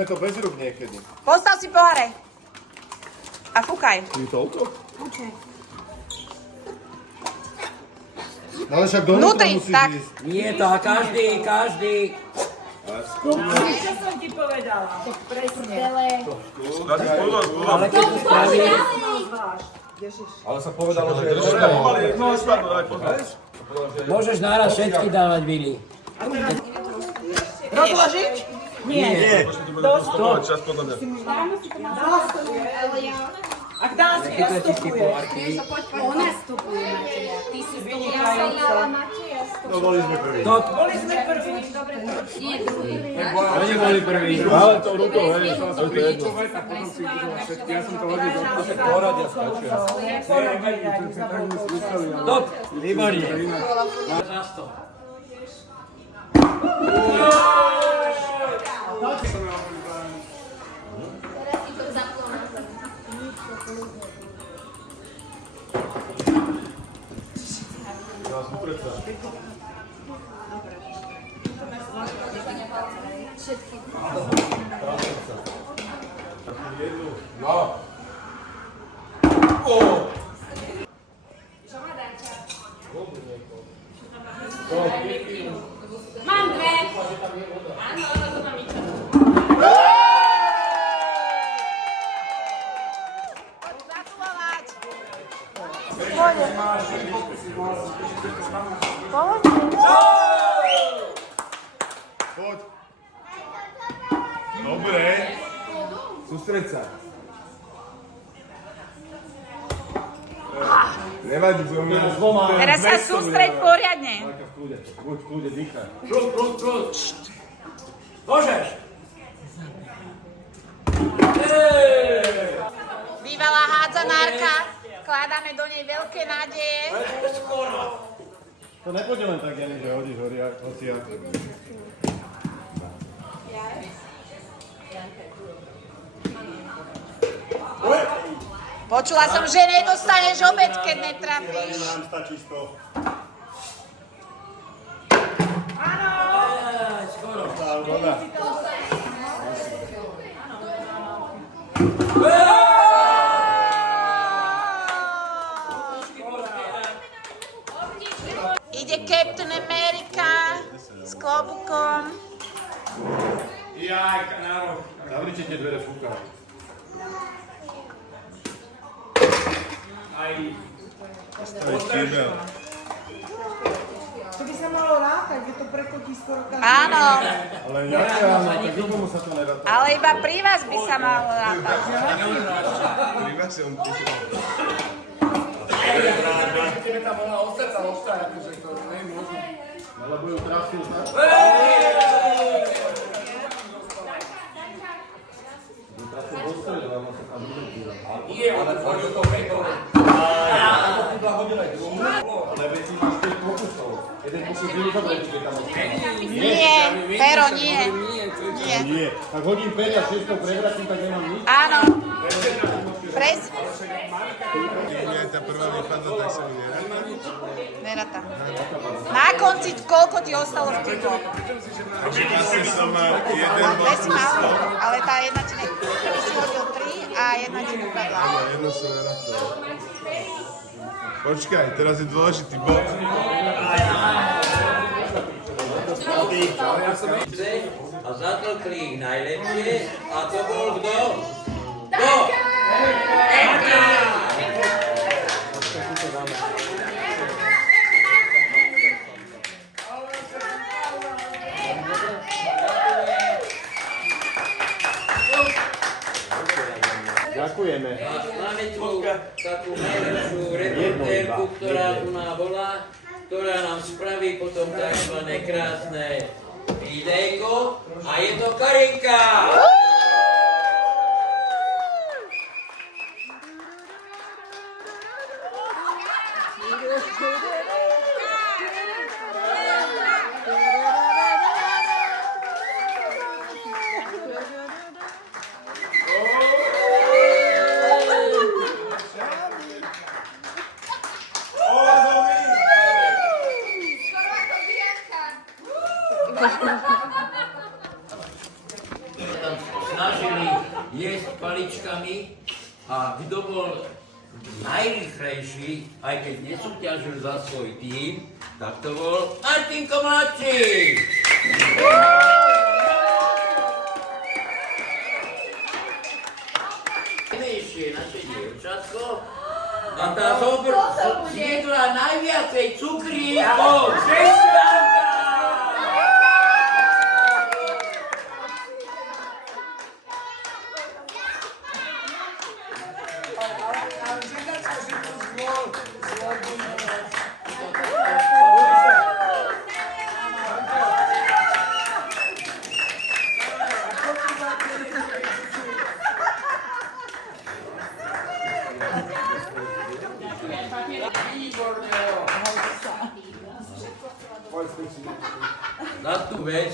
to bez rúk niekedy. Postav si poháre. A fúkaj. Je toľko? No ale však donútra Vnútri, musíš tak. ísť. Nie to, každý. Čo som ti povedala? Presne. Ale keď to spraví, Ale sa povedalo, že je môžeš naraz všetky dávať, Billy. Rozložiť? Nie. Čas podľa mňa. Ak dá si, ja stopuje. Ona stupuje, Mateja. Ty si stupujala, Mateja stupuje. No boli sme prví. Boli sme prví. Nie, druhý. Oni boli prví. Ale to rukou, hej, to je jedno. Ja som to hodil do poradia skáču. Stop, výborne. Za 100. No. Mám dve. Áno, ale to mám nič. Gratulovať. Poď. Dobre. Sústreď sa. Nevadí, že u mňa... Teraz sa sústreď poriadne. Buď v kľude, dýchaj. Môžeš. Bývalá hádzanárka. Kladáme do nej veľké nádeje. To nepôjde len tak, Jani, že hodíš hociak. Počula som, že nedostaneš obed, keď netrafíš. Nám stačí 100. Skoro. Voda. Ide Captain America s klobukom. Jaj, kanárov. Zavrite tie dvere, fúka. Postaviť kýbel. To by sa malo rátať, že to prekotí skoro každý. Áno, Ale nereálne, tak nikomu sa to nedá. ale iba pri vás by sa malo rátať. Príbeh si on píše. Tebe tam ona od srdca ostať, akože to nie je možné. Lebo ju trafil, tak? Nie, ale pôjde to peklo. Ale veď si máš 5 pokusov. Jeden pokus vylúčať, keď tam ostane. Nie, Pero, nie. Nie. Nie. Tak hodím 5 a 6 prevratím, tak nemám nič. Áno. Pres? Keď tá prvá vypadla, tak sa mi neráta. Neráta. Na konci, koľko ti ostalo v tých dvoch? Asi som mal jeden Dve si mal, ale tá jedna ti ne... Ty si hodil 3 a jedna ti vypadla. Jedno som nerátal. Počkaj, teraz je dôležitý bod. A zatlkli ich najlepšie a to bol kto? Kto? Ďakujeme. Máme tu takú najlepšiu reportérku, ktorá tu bola, ktorá nám spraví potom tzv. Krásne videjko a je to Karinka! jesť paličkami a kto bol najrýchlejší, aj keď nesúťažil za svoj tím, tak to bol Martinko mladší. Naše dievčatko a tá zjedla najviacej cukríkov. Za tú vec,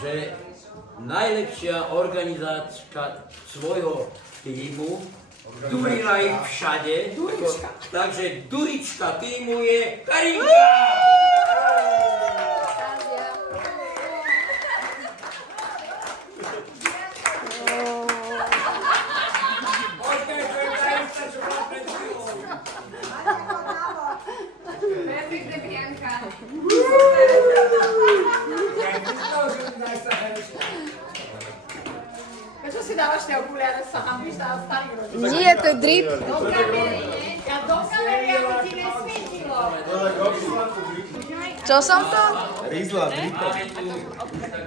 že najlepšia organizáčka svojho týmu durila ich všade. Takže durička týmu je Karinka! Prečo si dávaš tie okuliare sa hambíš na starých rodičov? Nie, to je drip. Do kamery, ja do kamery, aby ti nesvietilo. Čo som to? Máme tu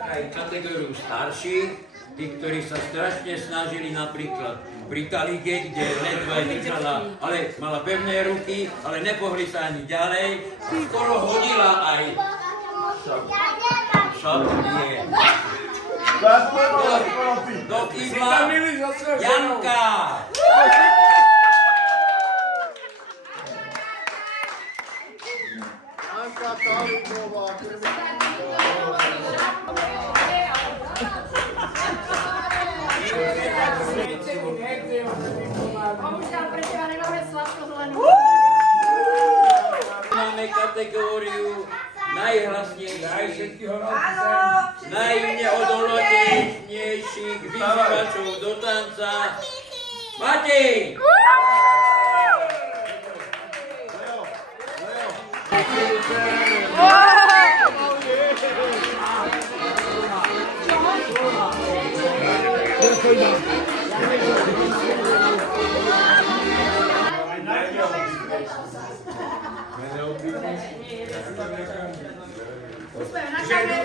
aj kategóriu starších, tí, ktorí sa strašne snažili napríklad pri talige, kde ledva držala, ale mala pevné ruky, ale nepohli sa ani ďalej. Skoro hodila aj šatnie. Do kýbla Janka. Bohužiaľ, pre teba nemáme sladko zelenú. Máme kategóriu najhlasnejších, najneodolnejších vyzývačov do tanca. Martin!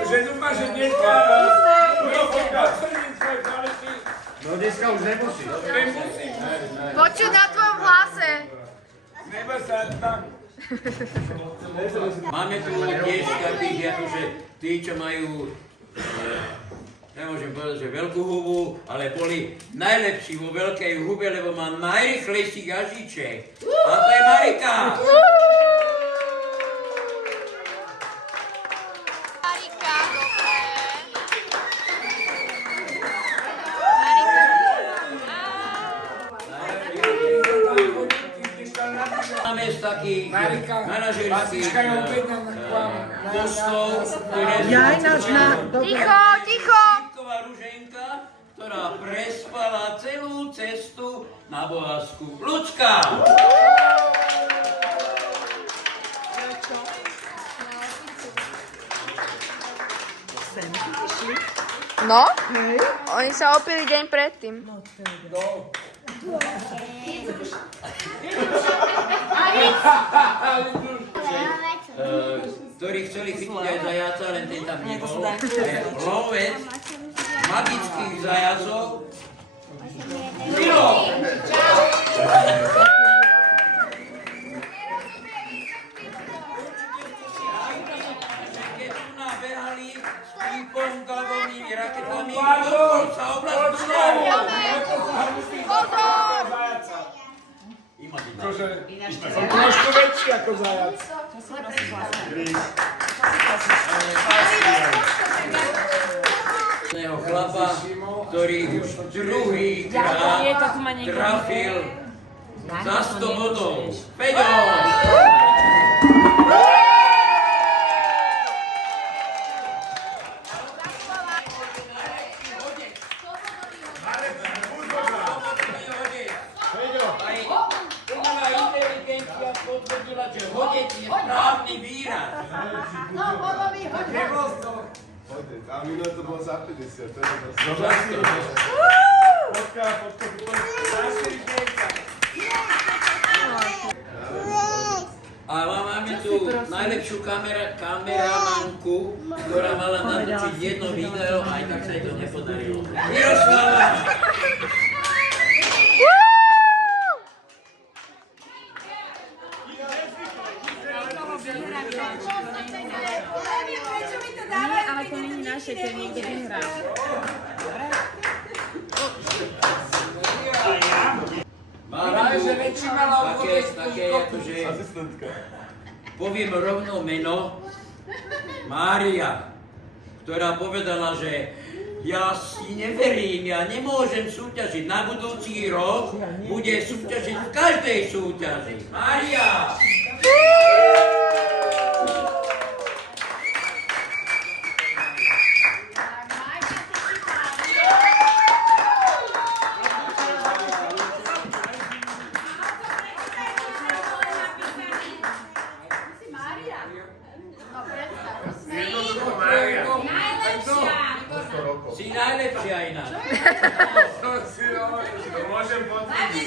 Že dúfam, že dneska... No dneska už nemusí. Počuť na tvojom hlase. Nebo sa tam... Máme tu tiež takých, akože tí, čo majú, nemôžem povedať, že veľkú hubu, ale boli najlepší vo veľkej hube, lebo má najrychlejší jazyček. A to je Marika! Máme z takých manažerských postov, ktoré sú Ticho, ticho! Šipková Ruženka, ktorá prespala celú cestu na Bohasku. Ľudská! No? Oni sa opili deň predtým. Ktorí chceli chytiť aj zajaca, len ten tam nebol. Lovec magických zajacov. Milo! Keď tu nabehali s ping-pongovými raketami, odpol sa oblast znovu! Pozor! Som trošku väčší ako zajac. Chlapa, ktorý už druhý krát trafil za 100 bodov. Peďo! A minulé to bolo za 50, to je A máme tu najlepšiu kameramanku, ktorá mala natočiť jedno video, aj tak sa jej to nepodarilo. Miroslava! Nie, ale to není naše, keď niekto vyhrá. Máme tu také akože, poviem rovno meno, Mária, ktorá povedala, že ja si neverím, ja nemôžem súťažiť. Na budúci rok bude súťažiť v každej súťaži. Mária! Si najlepšia ináč. To môžem potvrdiť.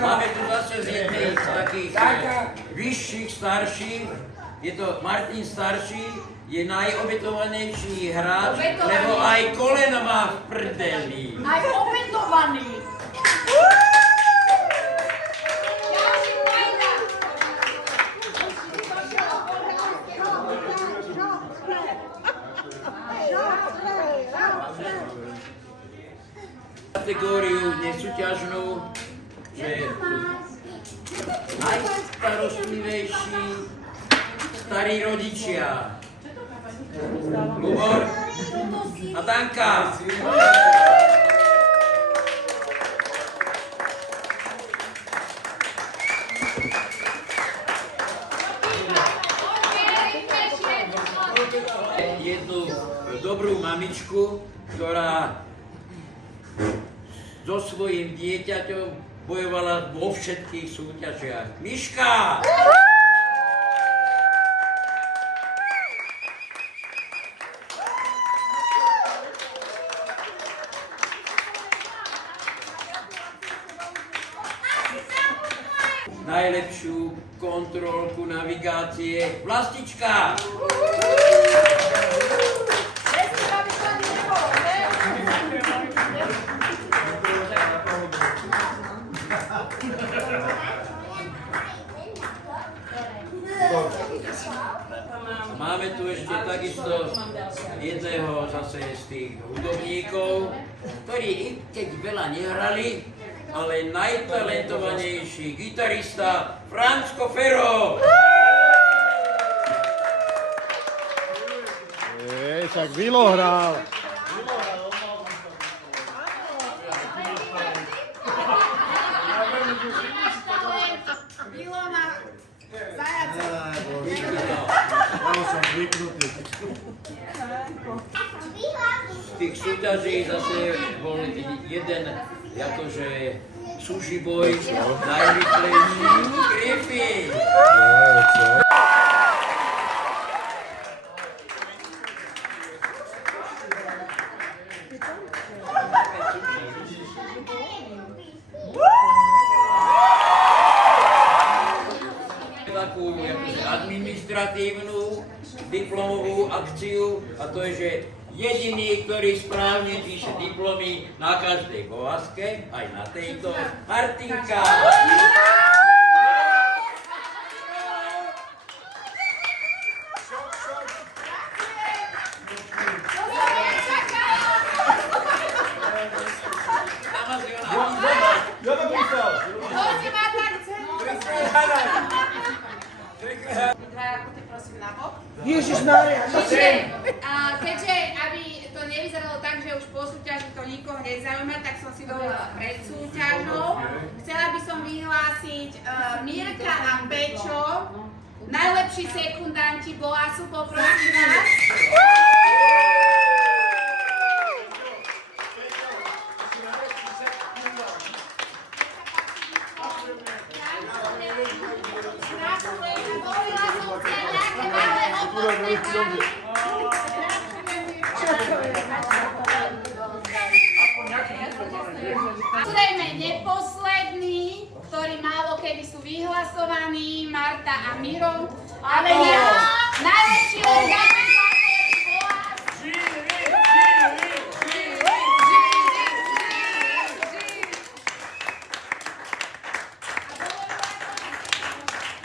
Máme tu zase z jednej z takých vyšších, starších. Je to Martin starší, je najobetovanejší hráč, lebo aj koleno má v prdeli. Aj obetovaný. Kategóriu nesúťažnú, že najstarostlivejší starí rodičia. Lubor a Danka. Jednu dobrú mamičku, ktorá so svojím dieťaťom bojovala vo všetkých súťažiach. Miška! Najlepšiu kontrolku navigácie Vlastička! Máme tu ešte takisto jedného zase z tých hudobníkov, ktorí i keď veľa nehrali, ale najtalentovanejší gitarista Frančko Ferro. Však Vilo hral. Z tých súťaží zase bol jeden akože sušiboj, najrychlejší Griffy. Takú administratívnu diplomovú akciu a to je, že jediný, ktorý správne píše diplomy na každej bohaske, aj na tejto, Martinka. Ježišmária, Keďže, aby to nevyzeralo tak, že už po súťaži to nikoho nezaujíma, tak som si dovolila pred súťažou. Chcela by som vyhlásiť Mirka a Pečo, najlepší sekundanti Boasu, poprosím vás. nejaké malé ovocné bary. Zrejme neposledný, ktorý málo kedy sú vyhlasovaní, Marta a Miro. Ale ja najväčší organizátor volá...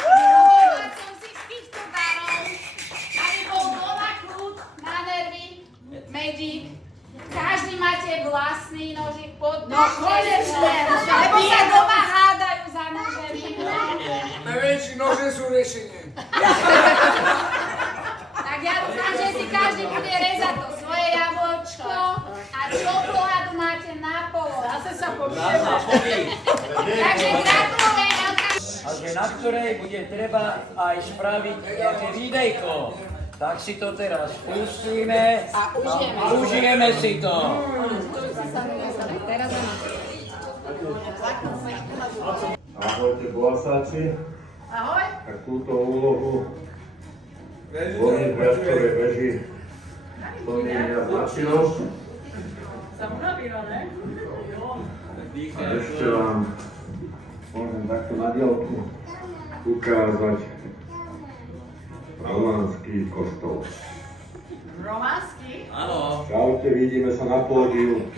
Dovolila som si z týchto darov, aby bol doma kľud na nervy, Magic. Každý máte vlastný nožík pod konečne, lebo sa doma hádajú za nožemi. Najväčší nože sú riešenie. Tak ja dúfam, že si každý bude rezať to svoje jablčko a čokoládu máte na polo. Zase sa pobijeme. Takže gratulujem, Elka. A že na ktorej bude treba aj spraviť nejaké videjko. Tak si to teraz pustíme a užijeme si to. Ahojte, Boasáci. Ahoj. Takúto úlohu v Viačkovej veži plním ja s Martinou. A ešte vám môžem takto na diaľku ukázať románsky kostol. Románsky? Áno. Čaute, vidíme sa na pódiu.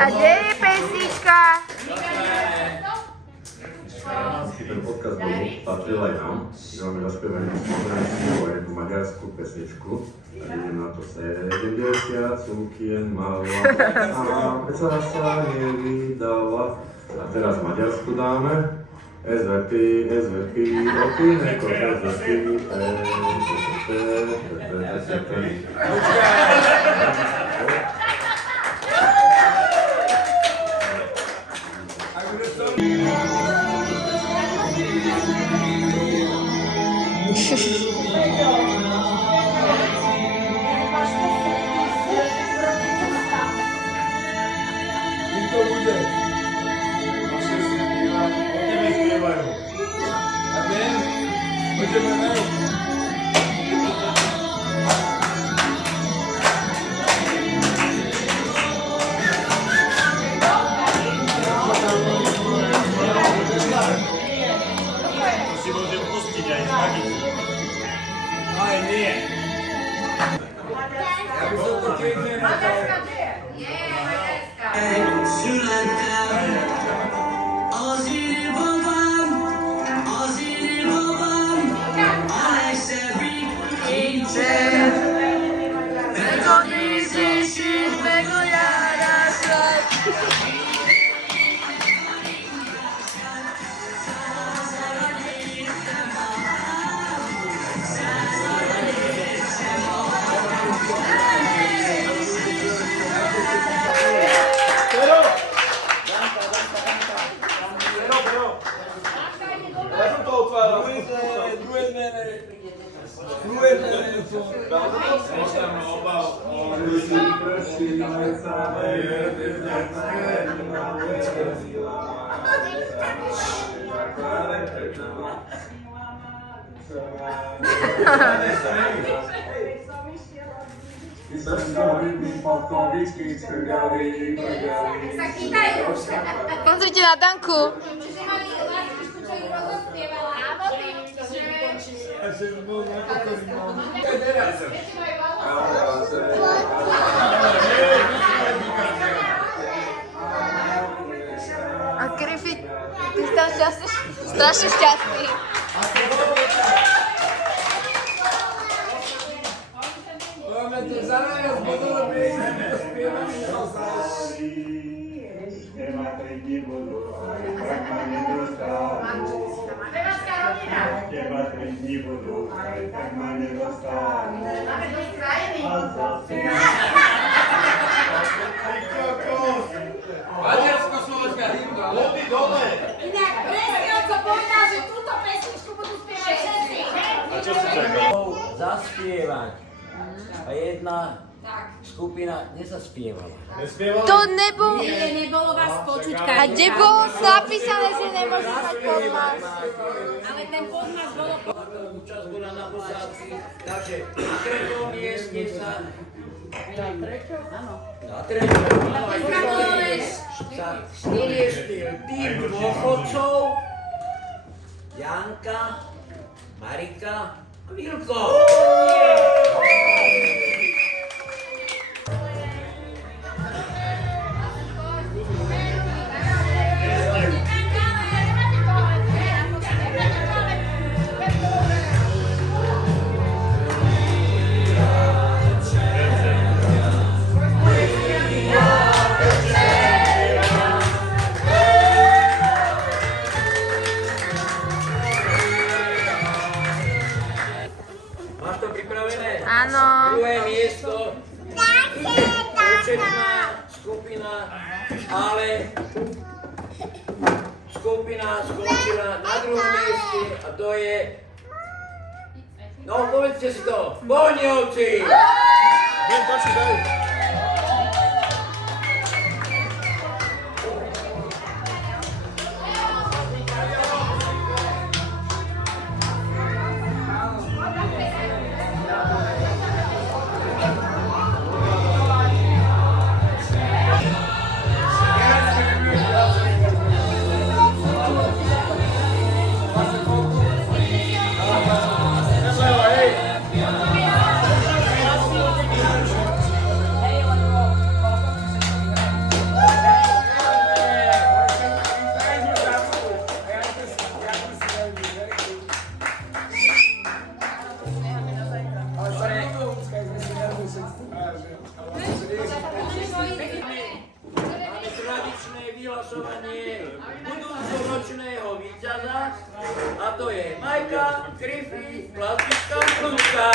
A kde je pesnička? Ten podcast patril aj nám, že máme zaspievanú jednu maďarskú pesničku. Tak idem na to 70 sukien mala a peca sa nevydala. A teraz Maďarsku dáme. SVP, opineko, SVP, Pozrite na Danku. Čiže mali Lásku, čo ich rozospievala. Áno, A Griffy, ty si tam šťastný, strašne šťastný. Máme tu za najviac bodov, aby sme spievali. Spevácká rodina. Máme dosť krajiny. Maďarsko-slovenská hymna. Lody dole. Inak presne on to povedal, že túto pesničku budú spievať všetci. Zaspievať. A jedna skupina nezaspievala. To nebolo... Nebolo vás počuť, A kde bolo napísané, že nemôžem mať podmas? ale ten podmas bolo... Účasť bola na posádky, takže na treťom mieste sa... Na treťom sa umiestnil tým dôchodcov Janka, Marika a Vilko. Máš to pripravené? Áno. Druhé miesto. Početná skupina, ale skupina skončila na druhom mieste a to je... No, povedzte si to. Bohňovci! Máme tradičné vyhlasovanie budúcoročného víťaza a to je Majka, Griffy, Plastická Krúska.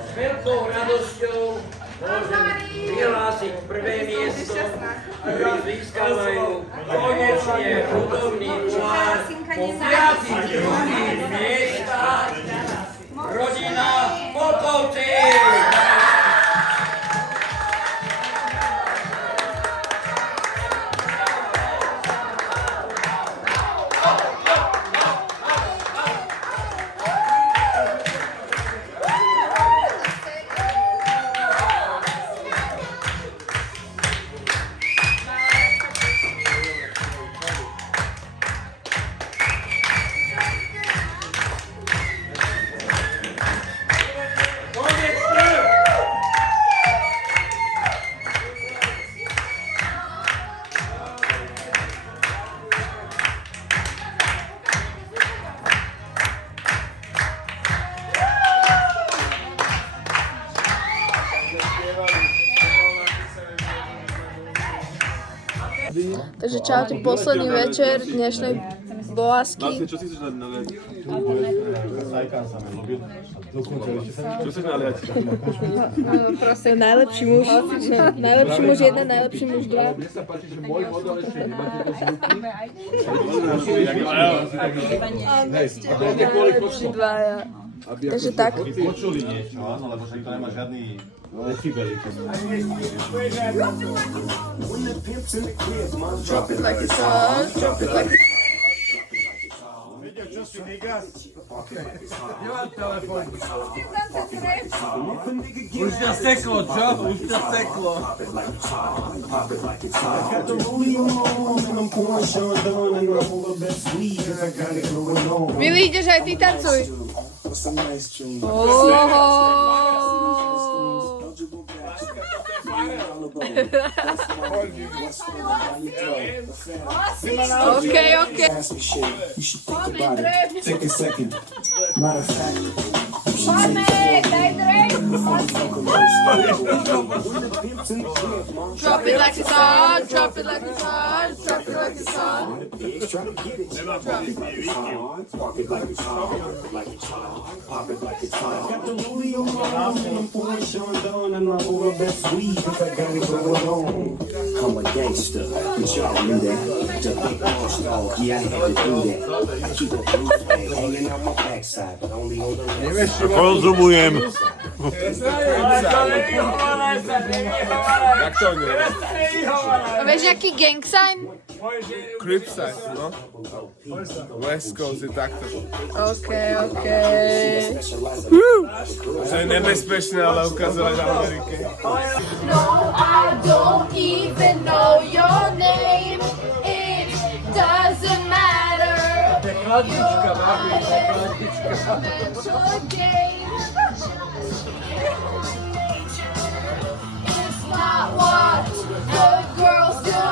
S veľkou radosťou môžem vyhlásiť prvé miesto, ktorí získavajú konečne hudobný pohár po 5 druhých miestach. Rodina Popovci! Takže čaute, posledný večer dnešnej boásky. Čo si chceš naliať? Čo chceš naliať? Proste najlepší muž. Najlepší muž 1, najlepší muž 2. Mne sa páči, že môj model ešte nemáte to zvuky. Najlepší dvaja. Takže tak. Počuli niečo, áno, lebo však to nemá žiadny decibeli. Drop it like it's hot, drop it like it's... Nemám telefón. Už ťa seklo, čo? Už ťa seklo. Billy, ideš aj ty tancuj. Okay, okay. You should think about it. Take a second. Matter of fact, Drop it like it's hot, drop it like it's hot, drop it like it's hot. I'm a gangster, but y'all knew that. The big all-star, yeah, I had to do that. I keep a blue bag hanging out my backside, but only on the Konzumujem. Jak to nie? Vieš nejaký gang sign? Cripside, no. West Coast je takto. OK. To je nebezpečné, ale ukázali v Amerike. No, I don't even know your name. It doesn't matter. It's not what the girls do.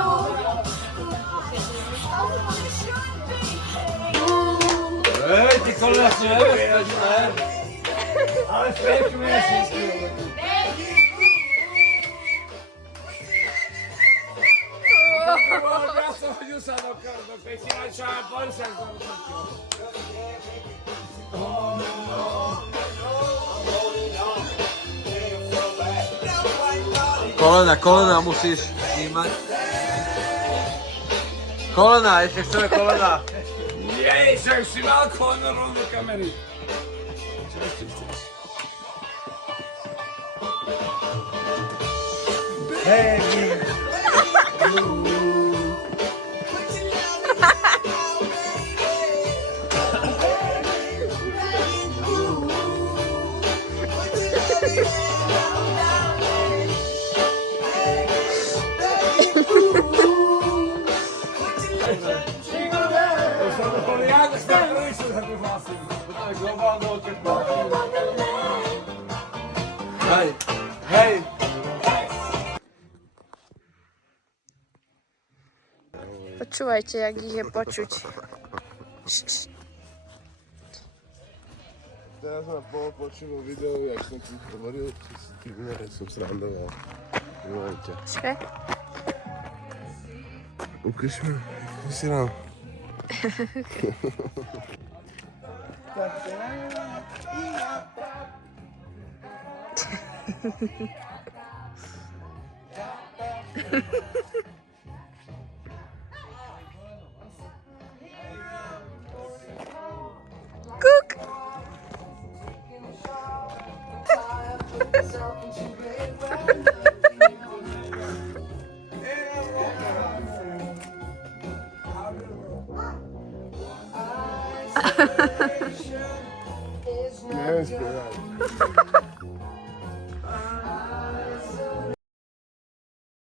Hej, ty kolena sú nebezpečné. Ale fejkujeme si. Ja som hodil sa do pečina, čo mám policajt za rukou. Kolena musíš vnímať. Kolena, ešte chceme kolena. Jej, že už si mal koleno rovno kamery. Čo ešte chceš? Baby. Hej, hej. Počúvajte, jak ich je počuť. Teraz ma počul video, jak som ti hovoril, ty tak som srandoval. Dovolte. Počkaj. Ukáž mi, ako si nám. Kuk. Neviem spievať.